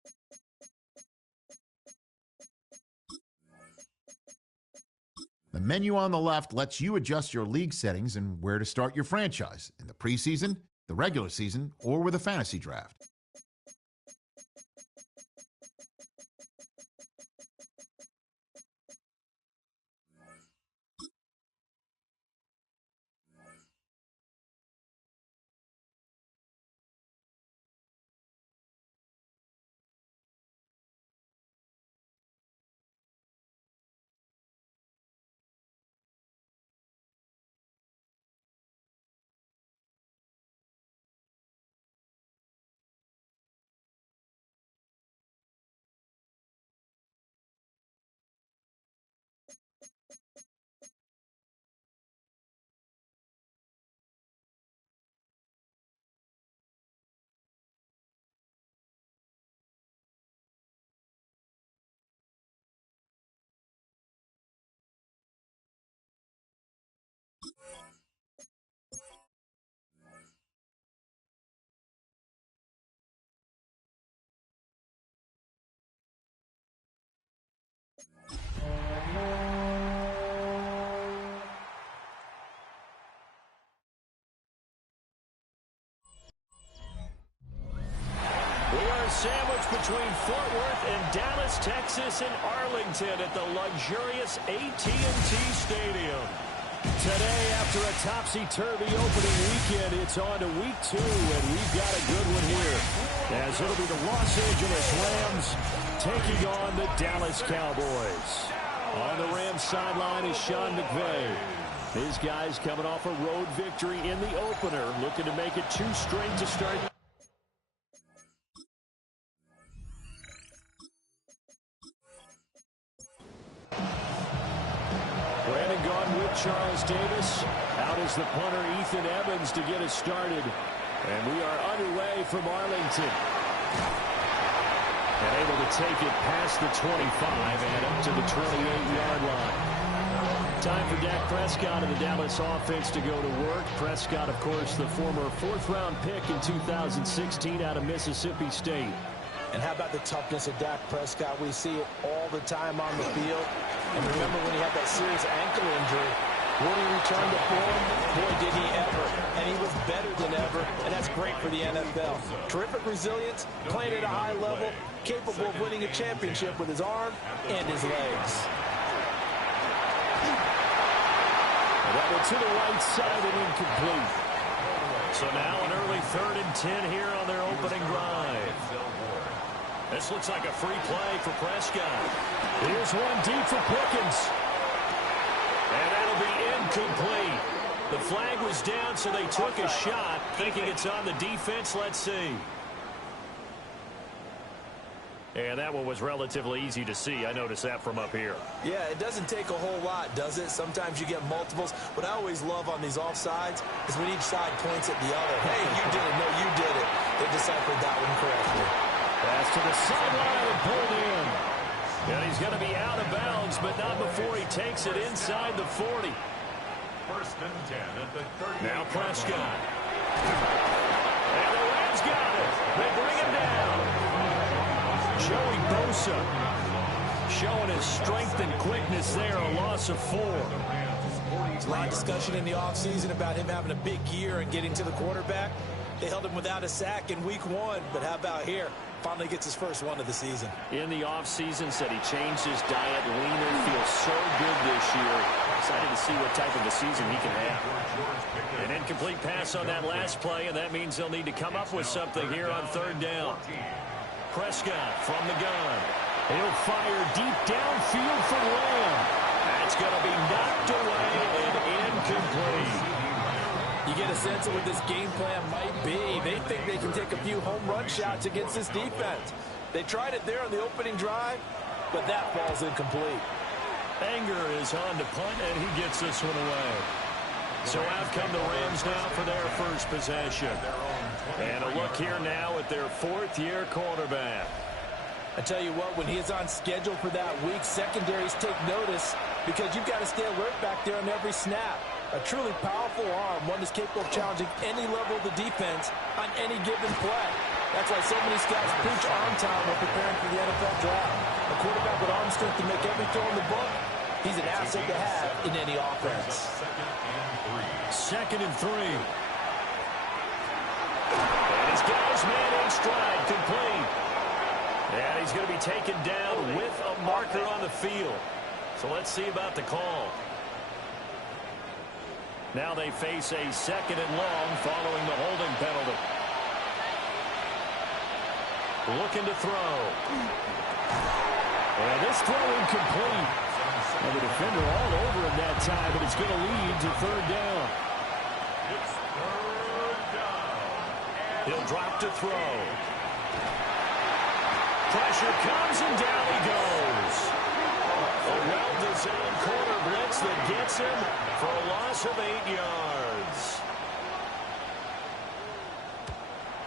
The menu on the left lets you adjust your league settings and where to start your franchise, in the preseason, the regular season, or with a fantasy draft. We are sandwiched between Fort Worth and Dallas, Texas, and Arlington at the luxurious AT&T Stadium. Today, after a topsy-turvy opening weekend, it's on to week 2, and we've got a good one here, as it'll be the Los Angeles Rams taking on the Dallas Cowboys. On the Rams sideline is Sean McVay. His guys coming off a road victory in the opener, looking to make it 2 straight to start. Brandon gone with Charles Davis. Out is the punter, Ethan Evans, to get us started. And we are underway from Arlington. And able to take it past the 25 and up to the 28-yard line. Time for Dak Prescott and the Dallas offense to go to work. Prescott, of course, the former 4th-round pick in 2016 out of Mississippi State. And how about the toughness of Dak Prescott? We see it all the time on the field. And remember when he had that serious ankle injury, when he returned to form, boy, did he ever. And he was better than ever, and that's great for the NFL. Terrific resilience, playing at a high level, capable of winning a championship with his arm and his legs. And that one to the right side and incomplete. So now an early 3rd and 10 here on their opening drive. This looks like a free play for Prescott. Here's one deep for Pickens. And that'll be incomplete. The flag was down, so they took a shot, thinking it's on the defense. Let's see. And that one was relatively easy to see. I noticed that from up here. Yeah, it doesn't take a whole lot, does it? Sometimes you get multiples. What I always love on these offsides is when each side points at the other. Hey, you did it. No, you did it. They deciphered that one correctly. Pass to the sideline and pulled in. And he's going to be out of bounds, but not before he takes it inside the 40. 1st and 10 at the 30. Now Prescott. And the Rams got it. They bring him down. Joey Bosa showing his strength and quickness there, a loss of 4. There's a lot of discussion in the offseason about him having a big year and getting to the quarterback. They held him without a sack in week 1, but how about here? Finally gets his first one of the season. In the offseason, said he changed his diet, leaner, feels so good this year. Excited to see what type of a season he can have. An incomplete pass on that last play, and that means they'll need to come up with something here on 3rd down. Prescott from the gun. He'll fire deep downfield for Lamb. That's going to be knocked away and incomplete. You get a sense of what this game plan might be. They think they can take a few home run shots against this defense. They tried it there on the opening drive, but that falls incomplete. Anger is on to punt, and he gets this one away. So out come the Rams now for their first possession. And a look here now at their 4th-year quarterback. I tell you what, when he is on schedule for that week, secondaries take notice because you've got to stay alert back there on every snap. A truly powerful arm, one that's capable of challenging any level of the defense on any given play. That's why so many scouts preach arm time when preparing for the NFL draft. A quarterback with arm strength to make every throw in the book, he's an asset to have in any offense. Second and 3. And he's got his man in stride, complete. And he's going to be taken down with a marker on the field. So let's see about the call. Now they face a second and long following the holding penalty. Looking to throw. And this throw incomplete. And the defender all over him that time, but it's going to lead to third down. It's third down. He'll drop to throw. Pressure comes and down he goes. A well-designed corner blitz that gets him for a loss of 8 yards.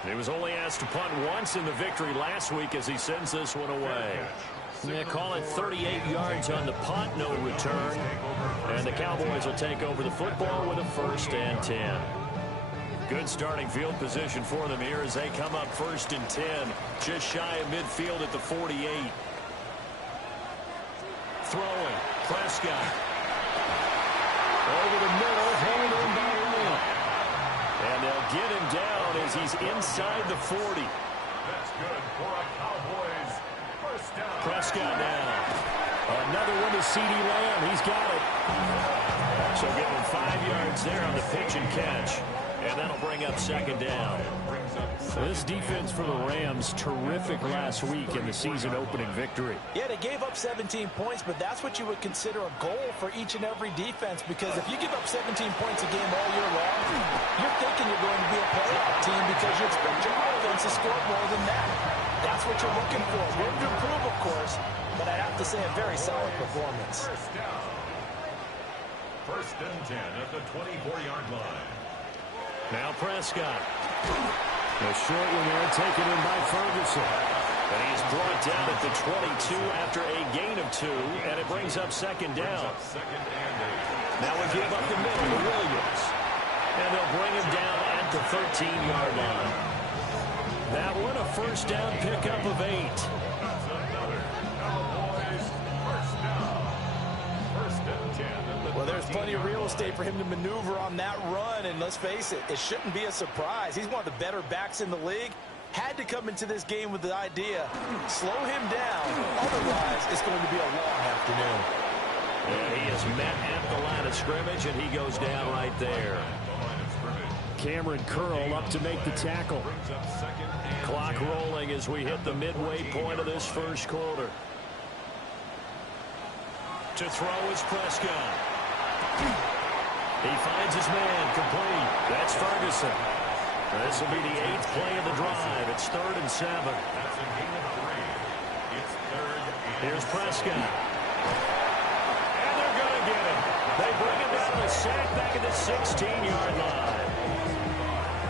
He was only asked to punt once in the victory last week as he sends this one away. Yeah, call it 38 yards on the punt, no return. And the Cowboys will take over the football with a 1st and 10. Good starting field position for them here as they come up 1st and 10. Just shy of midfield at the 48. Throwing. Prescott. Over the middle. Hold him by a limb. And they'll get him down as he's inside the 40. That's good for a Cowboys first down. Prescott now. Another one to CeeDee Lamb. He's got it. So give him 5 yards there on the pitch and catch. And that'll bring up second down. This defense for the Rams, terrific last week in the season opening victory. Yeah, they gave up 17 points, but that's what you would consider a goal for each and every defense, because if you give up 17 points a game all year long, you're thinking you're going to be a playoff team because you expect your offense to score more than that. That's what you're looking for. Room to improve, of course, but I'd have to say a very solid performance. First down. 1st and 10 at the 24-yard line. Now Prescott. A short one there taken in by Ferguson. And he's brought down at the 22 after a gain of 2, and it brings up second down. Now we give up the middle to Williams. And they'll bring him down at the 13-yard line. That one a 1st down pickup of 8. That's another Cowboys first down. 1st and 10 at the Well, there's plenty of real estate for him to maneuver on that run, and let's face it, it shouldn't be a surprise. He's one of the better backs in the league. Had to come into this game with the idea, slow him down, otherwise it's going to be a long afternoon. And he is met at the line of scrimmage, and he goes down right there. Cameron Curl up to make the tackle. Clock rolling as we hit the midway point of this first quarter. To throw is Prescott. He finds his man, complete. That's Ferguson. This will be the 8th play of the drive. It's 3rd and 7. That's a gain of 3. It's 3rd and Here's Prescott. And they're going to get him. They bring him down the sack back at the 16-yard line.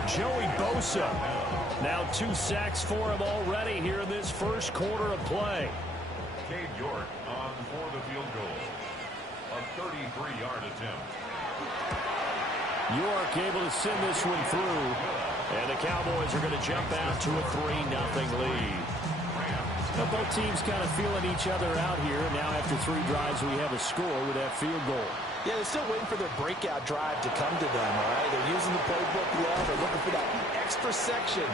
Joey Bosa. Now 2 sacks for him already here in this first quarter of play. Cade York on for the field goal. A 33-yard attempt. York able to send this one through. And the Cowboys are going to jump out to a 3-0 lead. Now both teams kind of feeling each other out here. Now after 3 drives, we have a score with that field goal. Yeah, they're still waiting for their breakout drive to come to them, all right? They're using the playbook well. They're looking for that extra section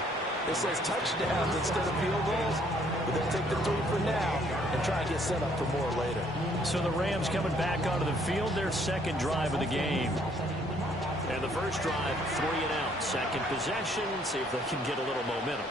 that says touchdowns instead of field goals. But they'll take the 3 for now and try and get set up for more later. So the Rams coming back onto the field, their 2nd drive of the game. And the first drive, 3 and out. Second possession, see if they can get a little momentum.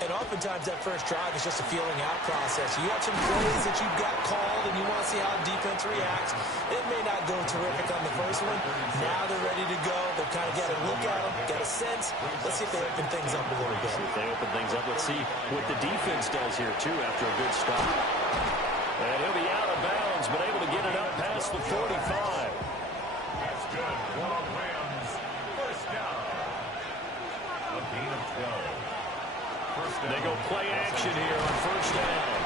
And oftentimes that first drive is just a feeling out process. You have some plays that you've got called and you want to see how the defense reacts. It may not go terrific on the first one. Now they're ready to go. They've kind of got a look at them, got a sense. Let's see if they open things up a little bit. See if they open things up. Let's see what the defense does here, too, after a good stop. And he'll be out of bounds, but able to get it up past the 45. That's good for Rams. First down. A gain of 12. They go play action here on 1st down.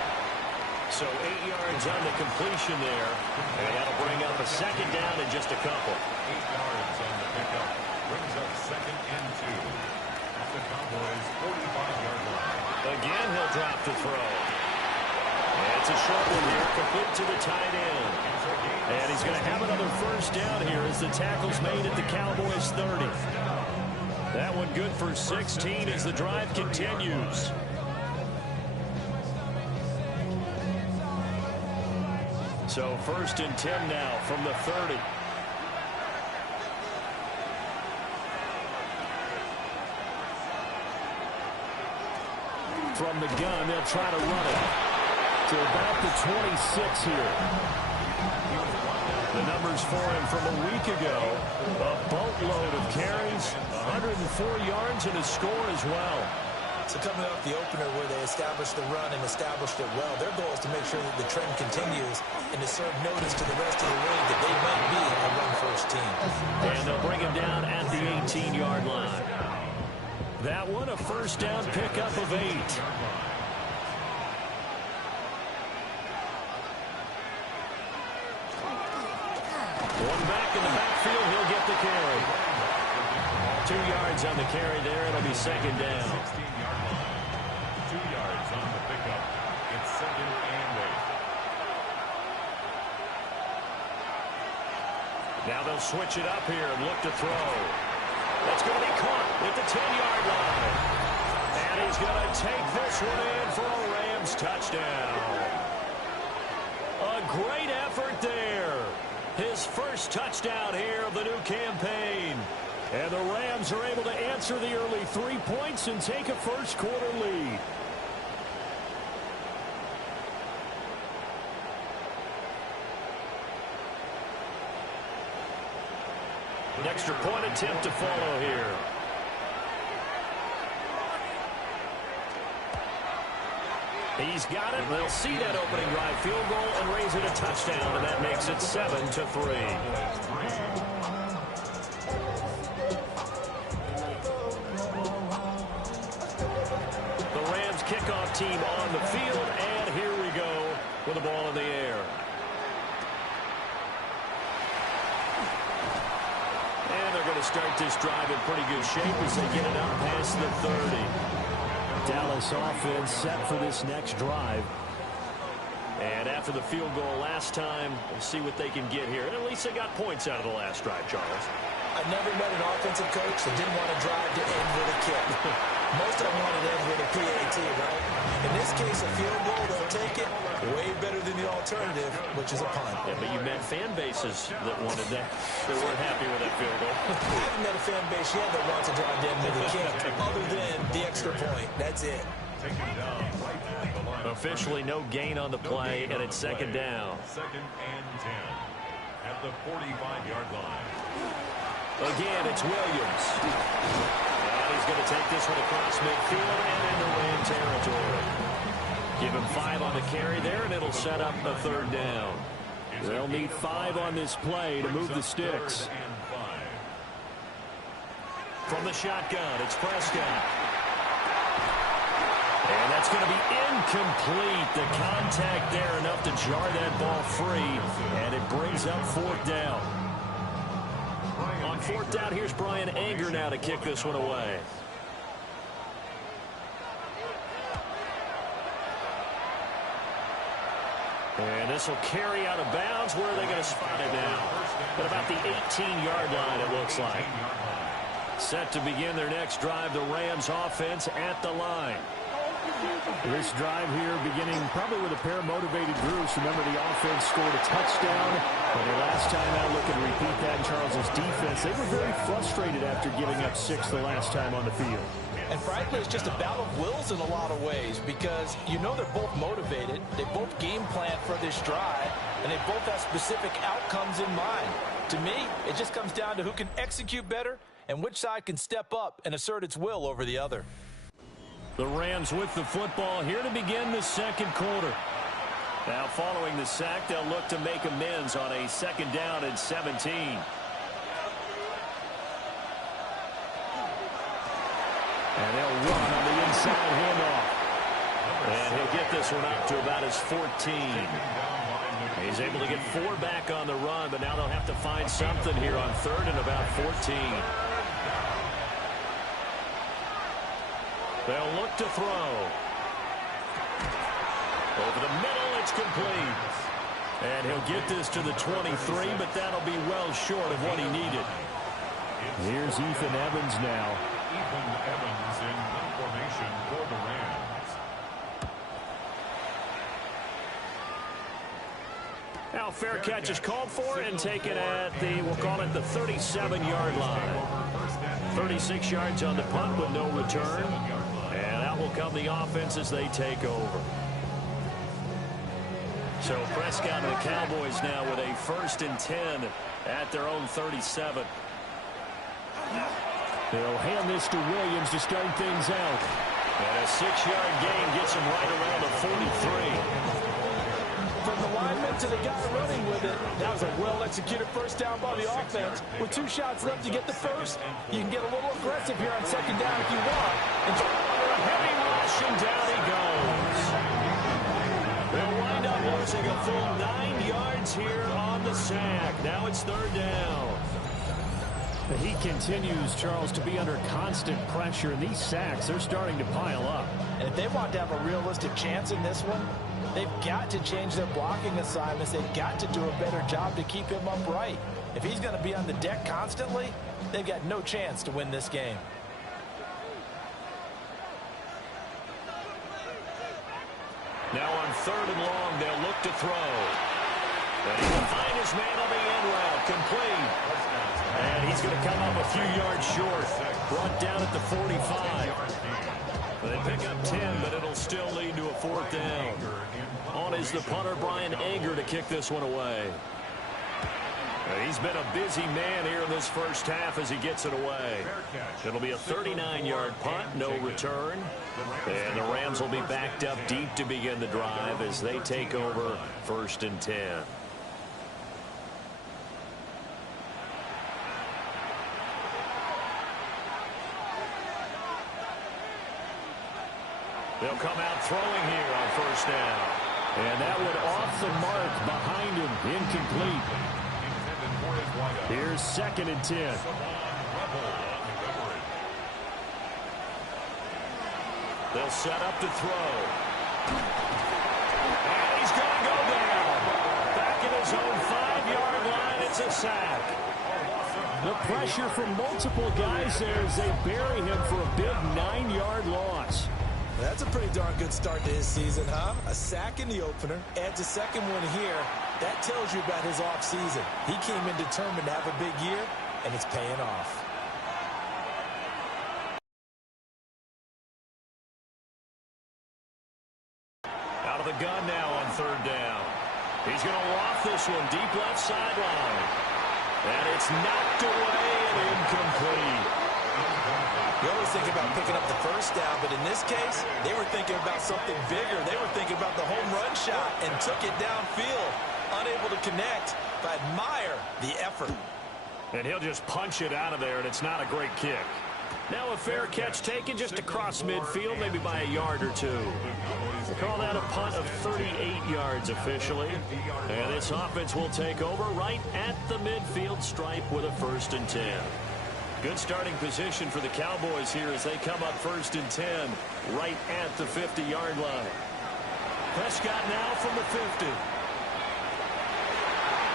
So 8 yards on the completion there. And that'll bring up a 2nd down in just a couple. 8 yards on the pickup. Brings up 2nd and 2. At the Cowboys' 45-yard line. Again, he'll drop the throw. And it's a short one here, complete to the tight end. And he's going to have another first down here as the tackle's made at the Cowboys' 30. That one good for 16 as the drive continues. So 1st and 10 now from the 30. From the gun, they'll try to run it to about the 26 here. The numbers for him from a week ago, a boatload of carries, 104 yards, and a score as well. So coming off the opener where they established the run and established it well, their goal is to make sure that the trend continues and to serve notice to the rest of the league that they might be a run-first team. And they'll bring him down at the 18-yard line. That one, a first down pickup of 8. One back in the backfield, he'll get the carry. 2 yards on the carry there, it'll be second down. 16-yard line. 2 yards on the pickup. It's 2nd and 8. Now they'll switch it up here and look to throw. That's going to be caught at the 10-yard line. And he's going to take this one in for a Rams touchdown. A great effort there. His first touchdown here of the new campaign. And the Rams are able to answer the early 3 points and take a first-quarter lead. An extra point attempt to follow here. He's got it. They'll see that opening drive field goal and raise it a touchdown, and that makes it 7-3. The Rams kickoff team on the field, and here we go with the ball in the air. And they're going to start this drive in pretty good shape as they get it up past the 30. Dallas offense set for this next drive. And after the field goal last time, we'll see what they can get here. And at least they got points out of the last drive, Charles. I've never met an offensive coach that didn't want to drive to end with a kick. Most of them wanted to end with a PAT, right? In this case, a field goal, they'll take it. Way better than the alternative, which is a punt. Yeah, but you met fan bases that wanted that. They weren't happy with that field goal. I haven't met a fan base yet that wants to drive to end with a kick, other than the extra point. That's it. Taken down right at the line. Officially no gain on the play, and it's second down. 2nd and 10 at the 45-yard line. Again, it's Williams. And he's going to take this one across midfield and into Ram territory. Give him 5 on the carry there, and it'll set up a third down. They'll need 5 on this play to move the sticks. From the shotgun, it's Prescott. And that's going to be incomplete. The contact there enough to jar that ball free, and it brings up 4th down. On 4th down, here's Brian Anger now to kick this one away. And this will carry out of bounds. Where are they going to spot it now? At about the 18-yard line, it looks like. Set to begin their next drive, the Rams offense at the line. This drive here beginning probably with a pair of motivated groups. Remember, the offense scored a touchdown. And the last time out, look and repeat that in Charles's defense. They were very frustrated after giving up 6 the last time on the field. And frankly, it's just a battle of wills in a lot of ways because you know they're both motivated. They both game plan for this drive, and they both have specific outcomes in mind. To me, it just comes down to who can execute better and which side can step up and assert its will over the other. The Rams with the football here to begin the second quarter. Now following the sack, they'll look to make amends on a 2nd down and 17. And they'll run on the inside handoff. And he'll get this one up to about his 14. He's able to get 4 back on the run, but now they'll have to find something here on 3rd and about 14. They'll look to throw. Over the middle, it's complete. And he'll get this to the 23, but that'll be well short of what he needed. Here's Ethan Evans now. Ethan Evans in formation for the Rams. Now fair catch is called for and taken at the, we'll call it the 37-yard line. 36 yards on the punt with no return. And out will come the offense as they take over. So Prescott and the Cowboys now with a 1st and 10 at their own 37. They'll hand this to Williams to start things out. And a 6-yard gain gets him right around the 43. From the lineman to the guy running with it, that was a well-executed first down by the offense. With 2 shots left to get the first, you can get a little aggressive here on 2nd down if you want. And heavy rush, and down he goes. They'll wind up losing a full 9 yards here on the sack. Now it's 3rd down. He continues, Charles, to be under constant pressure, and these sacks, they're starting to pile up. And if they want to have a realistic chance in this one, they've got to change their blocking assignments. They've got to do a better job to keep him upright. If he's going to be on the deck constantly, they've got no chance to win this game. Now on 3rd and long, they'll look to throw. And he will find his man on the end route, complete. And he's going to come up a few yards short. Brought down at the 45. They pick up 10, but it'll still lead to a 4th down. On is the punter, Brian Anger, to kick this one away. He's been a busy man here in this first half as he gets it away. It'll be a 39-yard punt, no return. And the Rams will be backed up deep to begin the drive as they take over 1st and 10. They'll come out throwing here on 1st down. And that one off the mark behind him, incomplete. Here's 2nd and 10. They'll set up to throw. And he's going to go down. Back at his own 5-yard line, it's a sack. The pressure from multiple guys there as they bury him for a big 9-yard loss. That's a pretty darn good start to his season, huh? A sack in the opener, adds a 2nd one here. That tells you about his offseason. He came in determined to have a big year, and it's paying off. Out of the gun now on 3rd down. He's going to loft this one deep left sideline. And it's knocked away and incomplete. You always think about picking up the first down, but in this case, they were thinking about something bigger. They were thinking about the home run shot and took it downfield. Unable to connect, but admire the effort. And he'll just punch it out of there, and it's not a great kick. Now a fair catch taken just across midfield, maybe by a yard or two. We'll call that a punt of 38 yards officially. And this offense will take over right at the midfield stripe with a 1st and 10. Good starting position for the Cowboys here as they come up 1st and 10 right at the 50-yard line. Prescott now from the 50.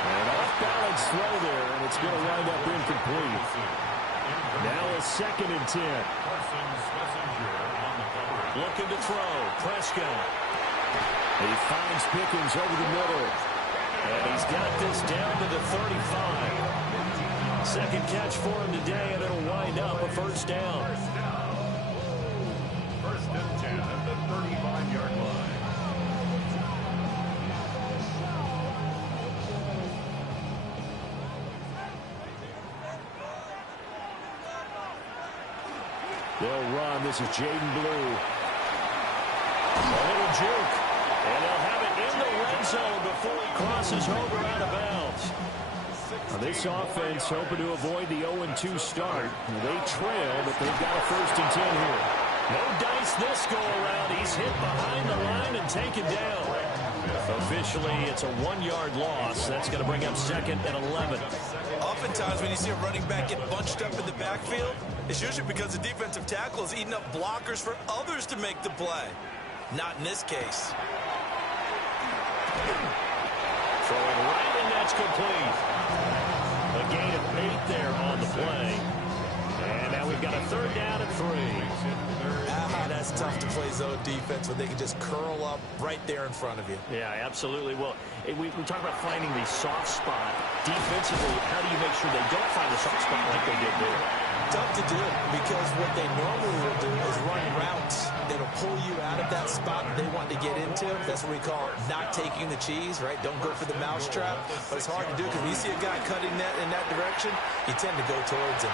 An off-balance throw there, and it's going to wind up incomplete. Now a 2nd and 10. Looking to throw. Prescott. He finds Pickens over the middle. And he's got this down to the 35. 2nd catch for him today, and it'll wind up a 1st down. 1st and 10 at the 35-yard line. They'll run. This is Jaden Blue. A little juke. And they'll have it in the red zone before he crosses over out of bounds. Now this offense hoping to avoid the 0-2 start. They trail, but they've got a 1st and 10 here. No dice this go around. He's hit behind the line and taken down. Officially, it's a 1-yard loss. That's going to bring up 2nd and 11. Oftentimes, times when you see a running back get bunched up in the backfield, it's usually because the defensive tackle is eating up blockers for others to make the play. Not in this case. Throwing right, and that's complete. A gain of 8 there on the play. And now we've got a 3rd down and 3. That's tough to play zone defense when they can just curl up right there in front of you. Yeah, absolutely. Well, we talk about finding the soft spot. Defensively, how do you make sure they don't find the soft spot like they did there? Tough to do because what they normally will do is run routes that'll pull you out of that spot they want to get into. That's what we call not taking the cheese, right? Don't go for the mousetrap. But it's hard to do because when you see a guy cutting that in that direction, you tend to go towards him.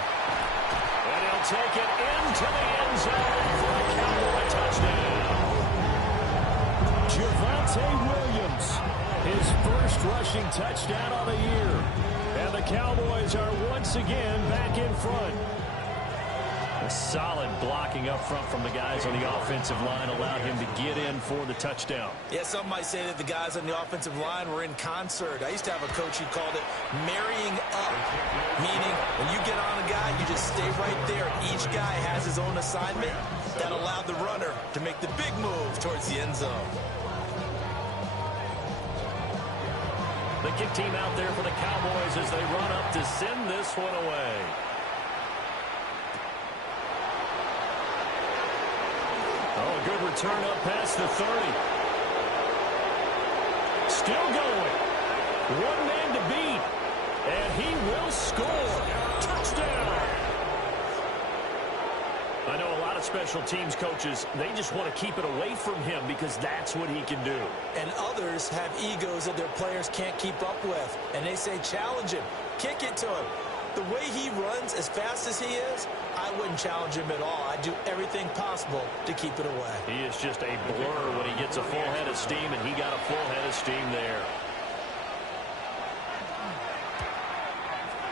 And he'll take it into the end zone for a Cowboy touchdown. Javonte Williams, his first rushing touchdown on the year. And the Cowboys are once again back in front. A solid blocking up front from the guys on the offensive line allowed him to get in for the touchdown. Yeah, some might say that the guys on the offensive line were in concert. I used to have a coach who called it marrying up, meaning when you get on a guy, you just stay right there. Each guy has his own assignment. That allowed the runner to make the big move towards the end zone. The kick team out there for the Cowboys as they run up to send this one away. Oh, a good return up past the 30. Still going. One man to beat. And he will score. Touchdown. I know a lot of special teams coaches, they just want to keep it away from him because that's what he can do. And others have egos that their players can't keep up with. And they say, challenge him. Kick it to him. The way he runs as fast as he is, I wouldn't challenge him at all. I'd do everything possible to keep it away. He is just a blur when he gets a full head of steam, and he got a full head of steam there.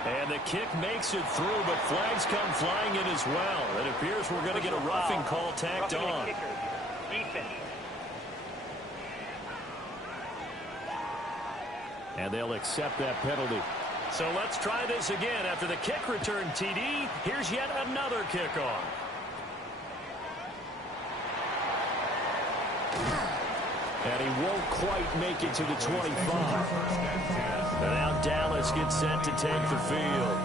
And the kick makes it through, but flags come flying in as well. It appears we're going to get a roughing call tacked on. And they'll accept that penalty. So let's try this again. After the kick return TD, here's yet another kickoff. And he won't quite make it to the 25. And now Dallas gets set to take the field.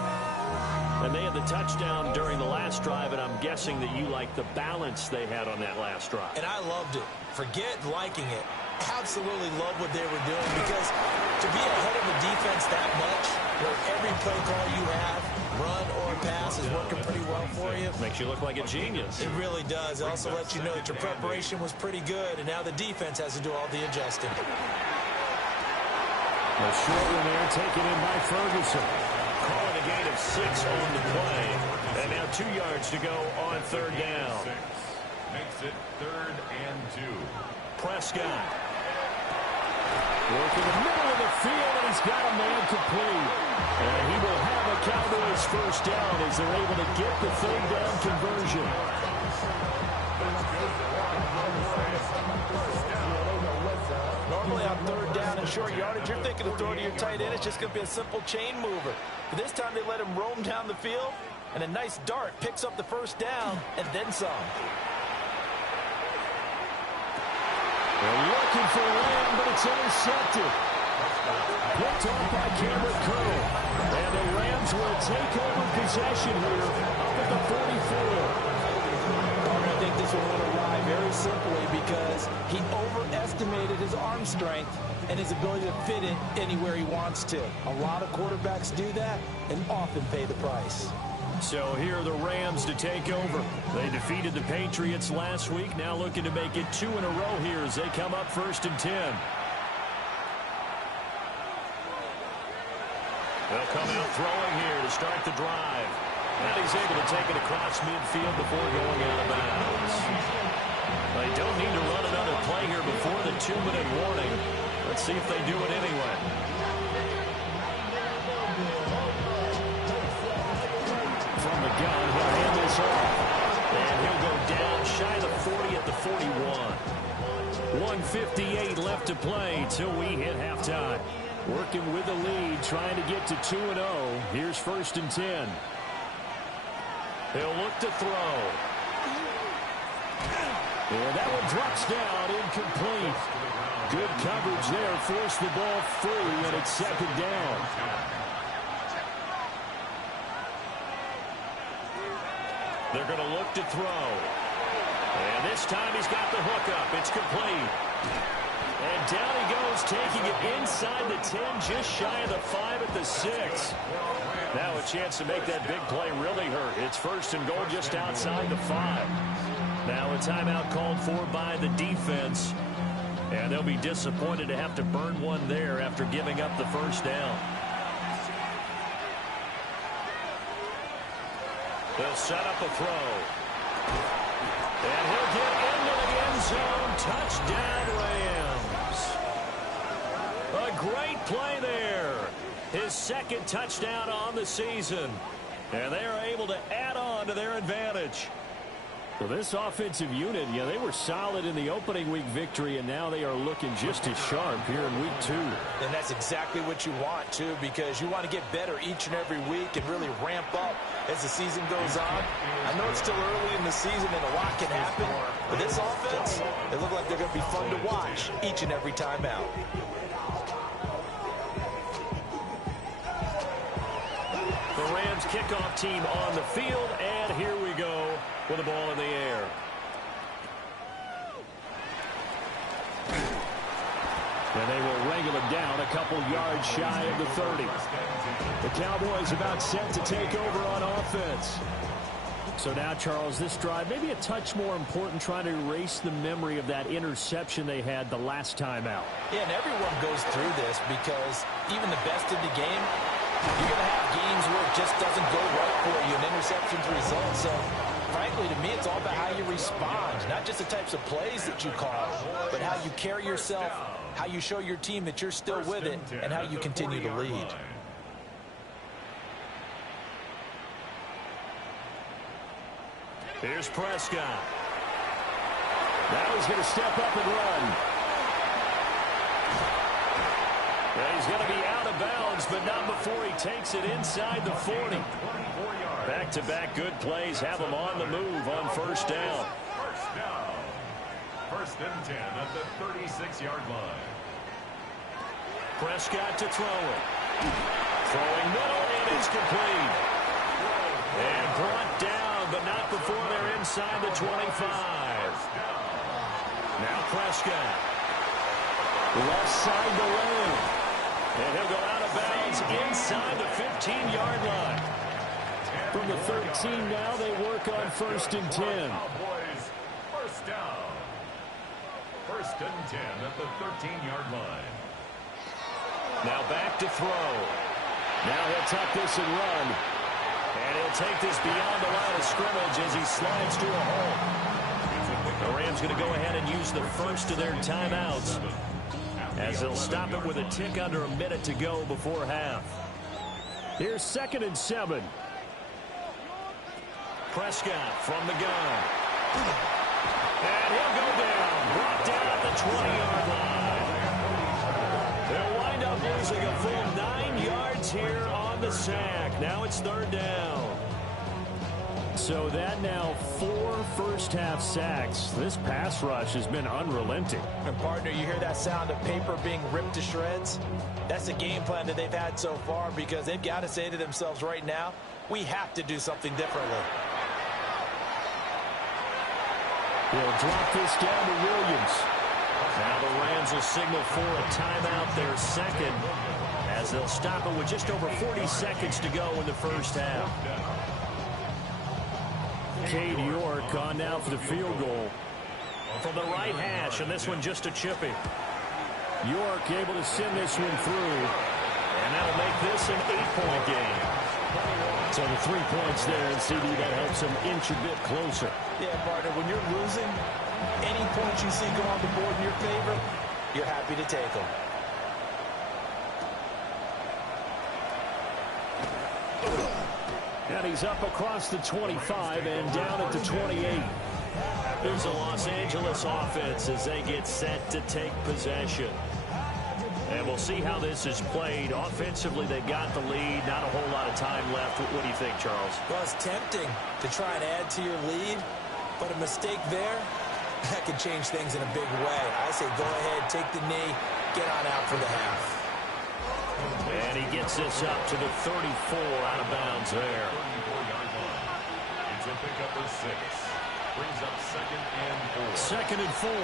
And they had the touchdown during the last drive, and I'm guessing that you like the balance they had on that last drive. And I loved it. Forget liking it. Absolutely love what they were doing, because to be ahead of a defense that much, where every play call you have, run or pass, is working pretty well for you. Makes you look like a genius. It really does. It also lets you know that your preparation was pretty good, and now the defense has to do all the adjusting. A short one there taken in by Ferguson. Calling a gain of 6 on the play. And now 2 yards to go on third down. Makes it 3rd and 2. Prescott. Working the middle of the field, and he's got a man complete. And he will have a Cowboys first down as they're able to get the third down conversion. Normally on third down and short yardage, you're thinking of throwing to your tight end. It's just going to be a simple chain mover. But this time they let him roam down the field, and a nice dart picks up the first down and then some. They're looking for Lamb, but it's intercepted. Picked off by Cameron Curl. And the Rams will take over possession here up at the 44. I think this one went awry very simply because he overestimated his arm strength and his ability to fit it anywhere he wants to. A lot of quarterbacks do that and often pay the price. So here are the Rams to take over. They defeated the Patriots last week, now looking to make it 2 in a row here as they come up 1st and 10. They'll come out throwing here to start the drive. And he's able to take it across midfield before going out of bounds. They don't need to run another play here before the 2-minute warning. Let's see if they do it anyway. From the gun, he'll hand this off. And he'll go down shy of the 40 at the 41. 1:58 left to play till we hit halftime. Working with the lead, trying to get to 2-0. Here's 1st and 10. He'll look to throw. And that one drops down, incomplete. Good coverage there, forced the ball free, and it's 2nd down. They're going to look to throw. And this time he's got the hookup. It's complete. And down he goes, taking it inside the 10, just shy of the 5 at the 6. Now a chance to make that big play really hurt. It's 1st and goal just outside the 5. Now a timeout called for by the defense. And they'll be disappointed to have to burn one there after giving up the 1st down. They'll set up a throw. And he'll get into the end zone. Touchdown, Rams. A great play there. His 2nd touchdown on the season. And they are able to add on to their advantage. Well, this offensive unit, yeah, they were solid in the opening week victory, and now they are looking just as sharp here in week 2. And that's exactly what you want, too, because you want to get better each and every week and really ramp up as the season goes on. I know it's still early in the season and a lot can happen, but this offense, they look like they're going to be fun to watch each and every time out. The Rams kickoff team on the field, and here we go with the ball in the air. And they will wrangle it down a couple yards shy of the 30. The Cowboys about set to take over on offense. So now, Charles, this drive maybe a touch more important, trying to erase the memory of that interception they had the last time out. Yeah, and everyone goes through this because even the best in the game, you're going to have games where it just doesn't go right for you and interceptions result. So, frankly, to me, it's all about how you respond, not just the types of plays that you call, but how you carry yourself, how you show your team that you're still with it, and how you continue to lead. Here's Prescott. Now he's going to step up and run. Well, he's going to be out of bounds, but not before he takes it inside the 40. Back-to-back good plays have him on the move on 1st down. 1st and 10 at the 36-yard line. Prescott to throw it. Throwing middle, and it's complete. And brought down, but not before they're inside the 25. Now Prescott. Left side the lane. And he'll go out of bounds inside the 15-yard line. From the 13 now, they work on 1st and 10. Cowboys, 1st down. 1st and 10 at the 13-yard line. Now back to throw. Now he'll tuck this and run. And he'll take this beyond the line of scrimmage as he slides to a hole. The Rams going to go ahead and use the first of their timeouts, as they'll stop it with a tick under a minute to go before half. Here's 2nd and 7. Prescott from the gun. And he'll go down. Brought down at the 20-yard line. They'll wind up losing a full 9 yards here on the sack. Now it's 3rd down. So that now 4 first-half sacks. This pass rush has been unrelenting. And, partner, you hear that sound of paper being ripped to shreds? That's the game plan that they've had so far, because they've got to say to themselves right now, we have to do something differently. They'll drop this down to Williams. Now the Rams will signal for a timeout, their 2nd, as they'll stop it with just over 40 seconds to go in the first half. Cade York on now for the field goal. From the right hash, and this one just a chippy. York able to send this one through. And that'll make this an 8-point game. So the 3 points there, and CD, that helps them inch a bit closer. Yeah, partner, when you're losing, any points you see go on the board in your favor, you're happy to take them. And he's up across the 25 and down at the 28. Here's the Los Angeles offense as they get set to take possession. And And we'll see how this is played. Offensively, they got the lead. Not a whole lot of time left. What do you think, Charles? Well, it's tempting to try and add to your lead, but a mistake there, that could change things in a big way. I say go ahead, take the knee, get on out for the half. And he gets this up to the 34, out of bounds there. 34-yard line. It's a pickup of 6. Brings up 2nd and 4. 2nd and 4.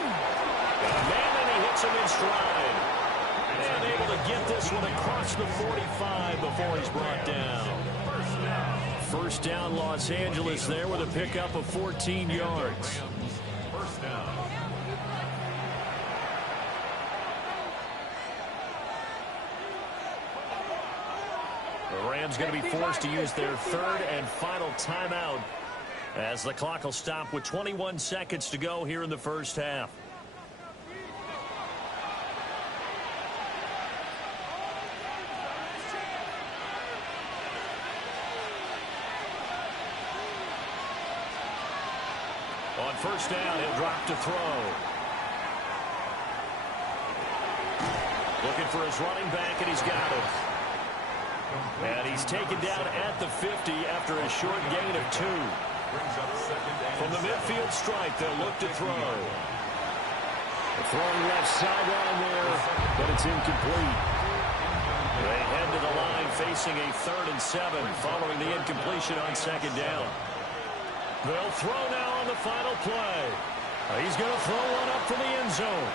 Man, and he hits him in stride. And able to get this one across the 45 before he's brought down. First down, Los Angeles there with a pickup of 14 yards. First down. The Rams going to be forced to use their 3rd and final timeout as the clock will stop with 21 seconds to go here in the first half. On first down, he'll drop to throw. Looking for his running back, and he's got it. And he's taken down at the 50 after a short gain of 2. From the midfield stripe, they'll look to throw. Throwing left sideline there, but it's incomplete. They head to the line facing a 3rd and 7 following the incompletion on 2nd down. They'll throw now on the final play. He's going to throw one up for the end zone.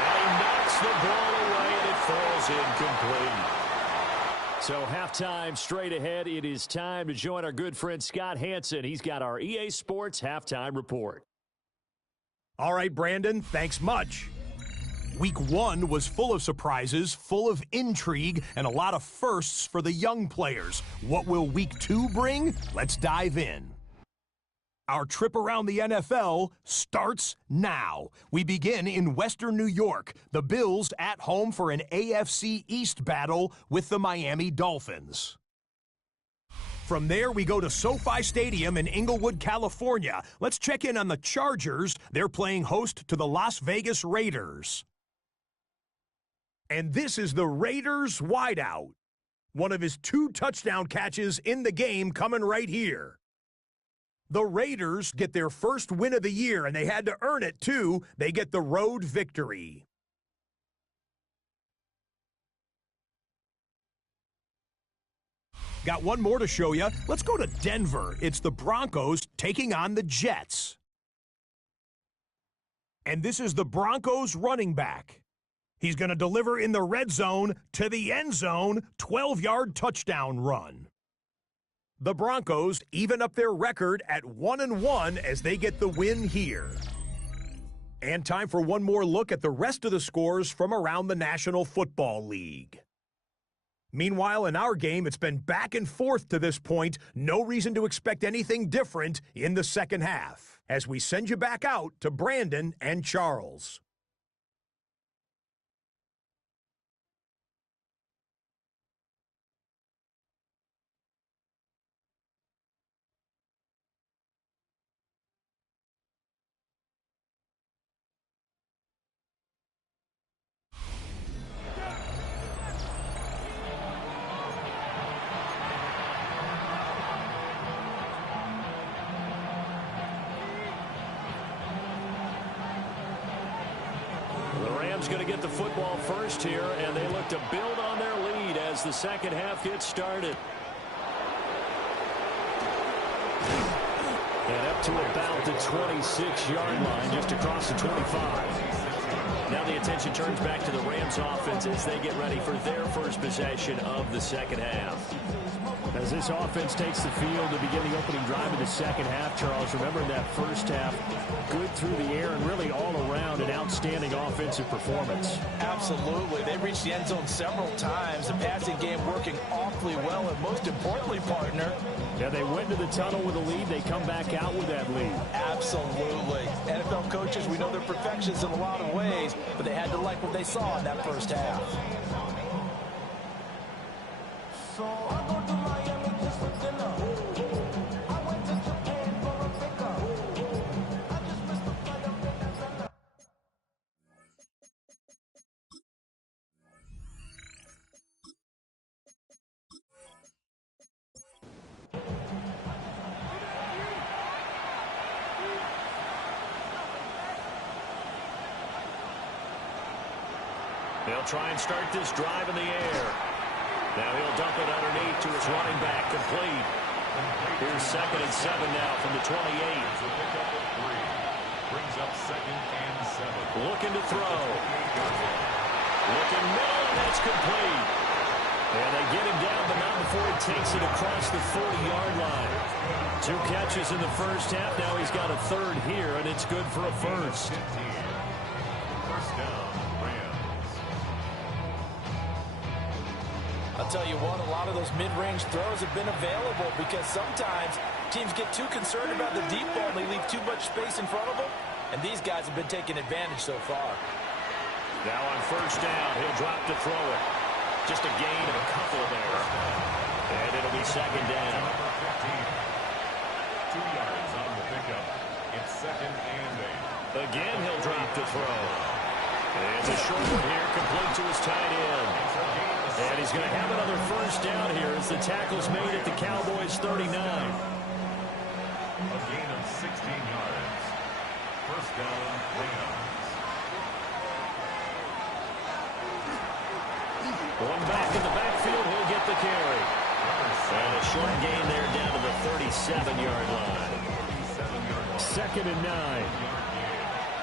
And he knocks the ball away, and it falls incomplete. So halftime straight ahead. It is time to join our good friend Scott Hansen. He's got our EA Sports halftime report. All right, Brandon, thanks much. Week 1 was full of surprises, full of intrigue, and a lot of firsts for the young players. What will Week 2 bring? Let's dive in. Our trip around the NFL starts now. We begin in Western New York. The Bills at home for an AFC East battle with the Miami Dolphins. From there, we go to SoFi Stadium in Inglewood, California. Let's check in on the Chargers. They're playing host to the Las Vegas Raiders. And this is the Raiders wideout. One of his 2 touchdown catches in the game coming right here. The Raiders get their first win of the year, and they had to earn it, too. They get the road victory. Got one more to show you. Let's go to Denver. It's the Broncos taking on the Jets. And this is the Broncos running back. He's going to deliver in the red zone to the end zone, 12-yard touchdown run. The Broncos even up their record at 1-1 as they get the win here. And time for one more look at the rest of the scores from around the National Football League. Meanwhile, in our game, it's been back and forth to this point. No reason to expect anything different in the second half, as we send you back out to Brandon and Charles. Going to get the football first here, and they look to build on their lead as the second half gets started. And up to about the 26-yard line, just across the 25. Now the attention turns back to the Rams offense as they get ready for their first possession of the second half. As this offense takes the field to begin the opening drive of the second half, Charles, remember in that first half, good through the air and really all around an outstanding offensive performance. Absolutely. They reached the end zone several times. The passing game working awfully well, and most importantly, partner. Yeah, they went to the tunnel with a lead. They come back out with that lead. Absolutely. NFL coaches, we know they're perfectionists in a lot of ways, but they had to like what they saw in that first half. So I go to Miami just for dinner. I went to Japan for a pickup. I just missed the flight up in Atlanta. They'll try and start this drive in the air. Now he'll dump it underneath to his running back, complete. Here's 2nd and 7 now from the 28. Brings up 2nd and 7. Looking to throw. Looking middle, and that's complete. And they get him down, but not before he takes it across the 40-yard line. 2 catches in the first half. Now he's got a 3rd here, and it's good for a first. First down, Rams. I'll tell you what, a lot of those mid-range throws have been available because sometimes teams get too concerned about the deep ball and they leave too much space in front of them, and these guys have been taking advantage so far. Now on first down, he'll drop to throw it. Just a gain of a couple there. And it'll be 2nd down. 2 yards on the pickup. It's 2nd and 8. Again, he'll drop to throw. It's a short one here, complete to his tight end. And he's going to have another first down here as the tackle's made at the Cowboys' 39. A gain of 16 yards. First down, Rams. One back in the backfield, he'll get the carry. And a short gain there down to the 37-yard line. 2nd and 9.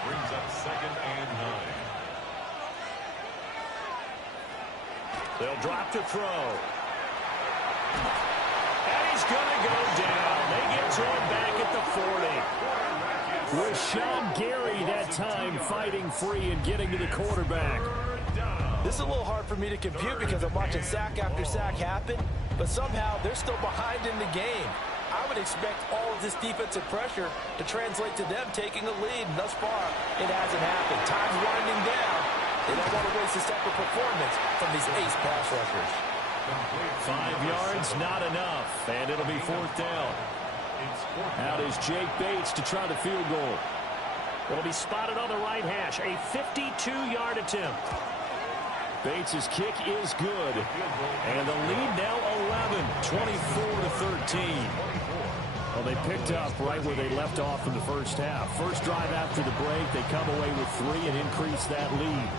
Brings up 2nd and 9. They'll drop to throw. And he's going to go down. They get to him back at the 40. With Sean Gary that time fighting free and getting to the quarterback. This is a little hard for me to compute because I'm watching sack after sack happen, but somehow they're still behind in the game. I would expect all of this defensive pressure to translate to them taking a lead, and thus far, it hasn't happened. Time's winding down. They don't want to waste this type of performance from these ace pass rushers. 5 yards, not enough, and it'll be 4th down. Out is Jake Bates to try the field goal. It'll be spotted on the right hash, a 52-yard attempt. Bates' kick is good. And the lead now 11, 24-13. Well, they picked up right where they left off in the first half. First drive after the break, they come away with 3 and increase that lead.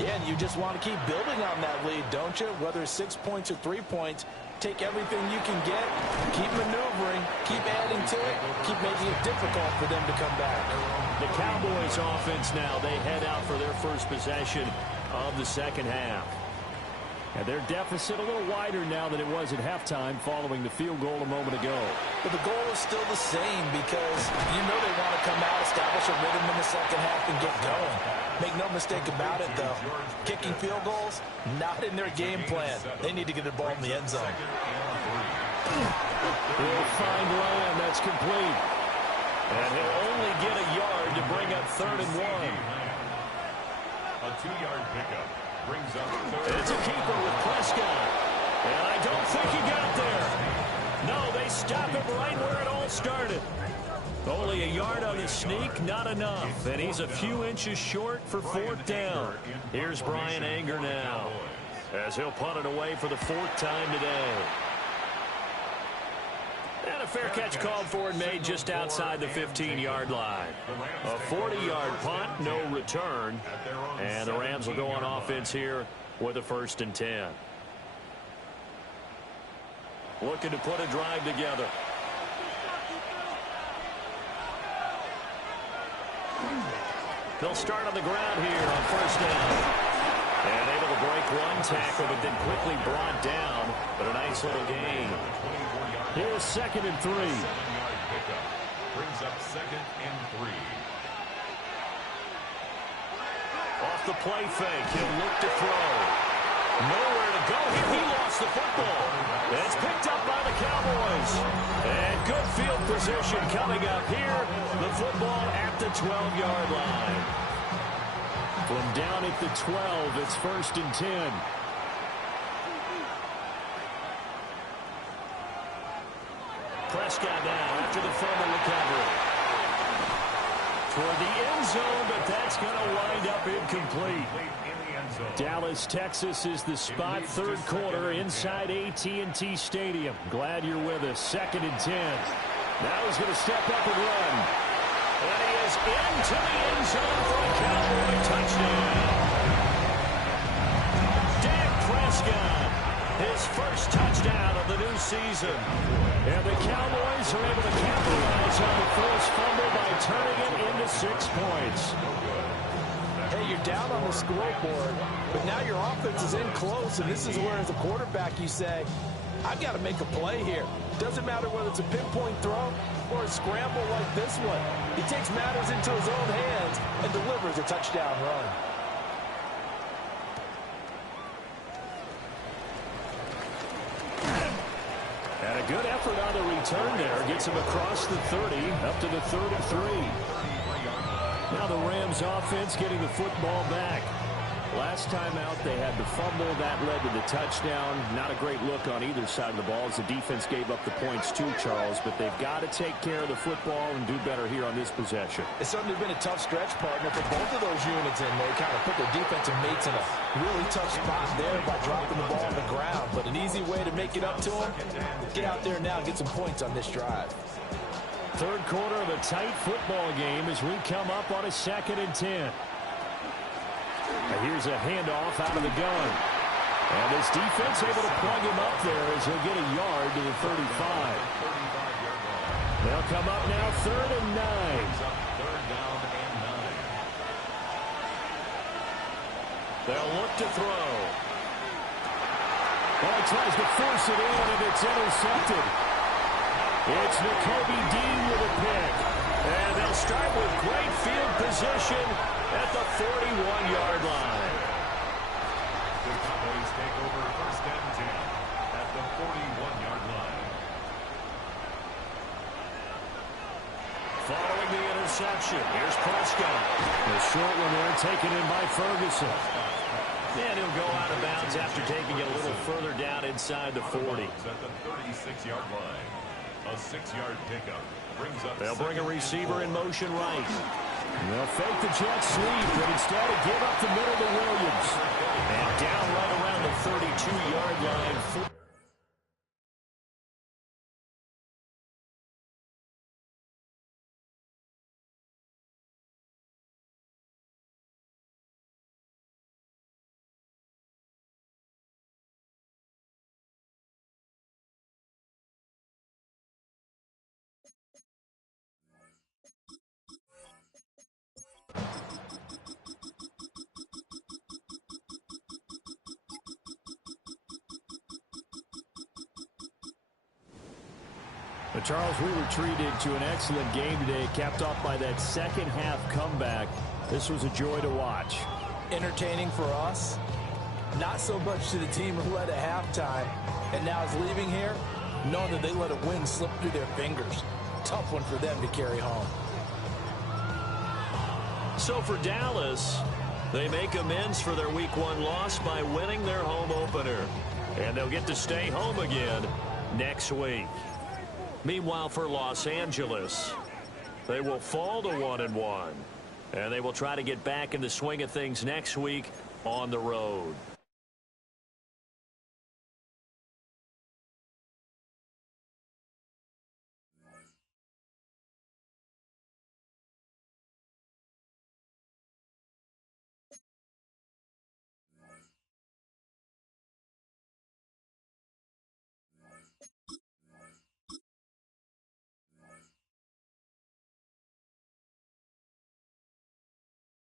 Yeah, and you just want to keep building on that lead, don't you? Whether it's 6 points or 3 points, take everything you can get, keep maneuvering, keep adding to it, keep making it difficult for them to come back. The Cowboys offense now, they head out for their first possession of the second half. And their deficit a little wider now than it was at halftime following the field goal a moment ago. But the goal is still the same because you know they want to come out, establish a rhythm in the second half, and get going. Make no mistake about it, though. Kicking field goals, not in their game plan. They need to get the ball in the end zone. He'll find Lamb. That's complete. And he'll only get a yard to bring up 3rd and 1. A 2-yard pickup brings up 3rd. It's a keeper with Prescott. And I don't think he got there. No, they stop him right where it all started. Only a yard on the sneak, not enough. And he's a few inches short for 4th down. Here's Brian Anger now, as he'll punt it away for the 4th time today. And a fair catch called for and made just outside the 15-yard line. A 40-yard punt, no return. And the Rams will go on offense here with a 1st and 10. Looking to put a drive together. They'll start on the ground here on 1st down. And able to break one tackle, but then quickly brought down. But a nice little gain. Here's 2nd and 3. Brings up 2nd and 3. Off the play fake, he'll look to throw. Nowhere to go here. He lost the football. It's picked up by the Cowboys. And good field position coming up here. The football at the 12-yard line. From down at the 12, it's 1st and 10. Prescott now after the fumble recovery. Toward the end zone, but that's going to wind up incomplete. Dallas, Texas is the spot. 3rd quarter inside AT&T Stadium. Glad you're with us. 2nd and 10. Now he's going to step up and run. And he is into the end zone for a Cowboy touchdown. first touchdown of the new season. And the Cowboys are able to capitalize on the forced fumble by turning it into 6 points. Hey, you're down on the scoreboard, but now your offense is in close, and this is where, as a quarterback, you say, I've got to make a play here. Doesn't matter whether it's a pinpoint throw or a scramble like this one. He takes matters into his own hands and delivers a touchdown run. And a good effort on the return there. Gets him across the 30, up to the 33. Now the Rams offense getting the football back. Last time out, they had the fumble. That led to the touchdown. Not a great look on either side of the ball as the defense gave up the points too, Charles. But they've got to take care of the football and do better here on this possession. It's certainly been a tough stretch, partner, for both of those units, and they kind of put their defensive mates in a really tough spot there by dropping the ball on the ground. But an easy way to make it up to them, get out there now and get some points on this drive. Third quarter of a tight football game as we come up on a 2nd and 10. And here's a handoff out of the gun. And this defense able to plug him up there as he'll get a yard to the 35. They'll come up now 3rd and 9. Third down and 9. They'll look to throw. Oh, he tries to force it in, and it's intercepted. It's Nakobe Dean with a pick. And they'll start with great field position at the 41-yard line. The Cowboys take over 1st and 10 at the 41-yard line. Following the interception, here's Prescott. The short one there taken in by Ferguson. And he'll go out of bounds after taking it a little further down inside the 40. At the 36-yard line. A 6-yard pickup brings up. They'll bring a receiver in motion right. They'll fake the jet sweep, but instead give up the middle to Williams. And down right around the 32-yard line. But Charles, we were treated to an excellent game today, capped off by that second half comeback. This was a joy to watch. Entertaining for us, not so much to the team who led at halftime and now is leaving here, knowing that they let a win slip through their fingers. Tough one for them to carry home. So for Dallas, they make amends for their Week 1 loss by winning their home opener. And they'll get to stay home again next week. Meanwhile, for Los Angeles, they will fall to 1-1. And they will try to get back in the swing of things next week on the road.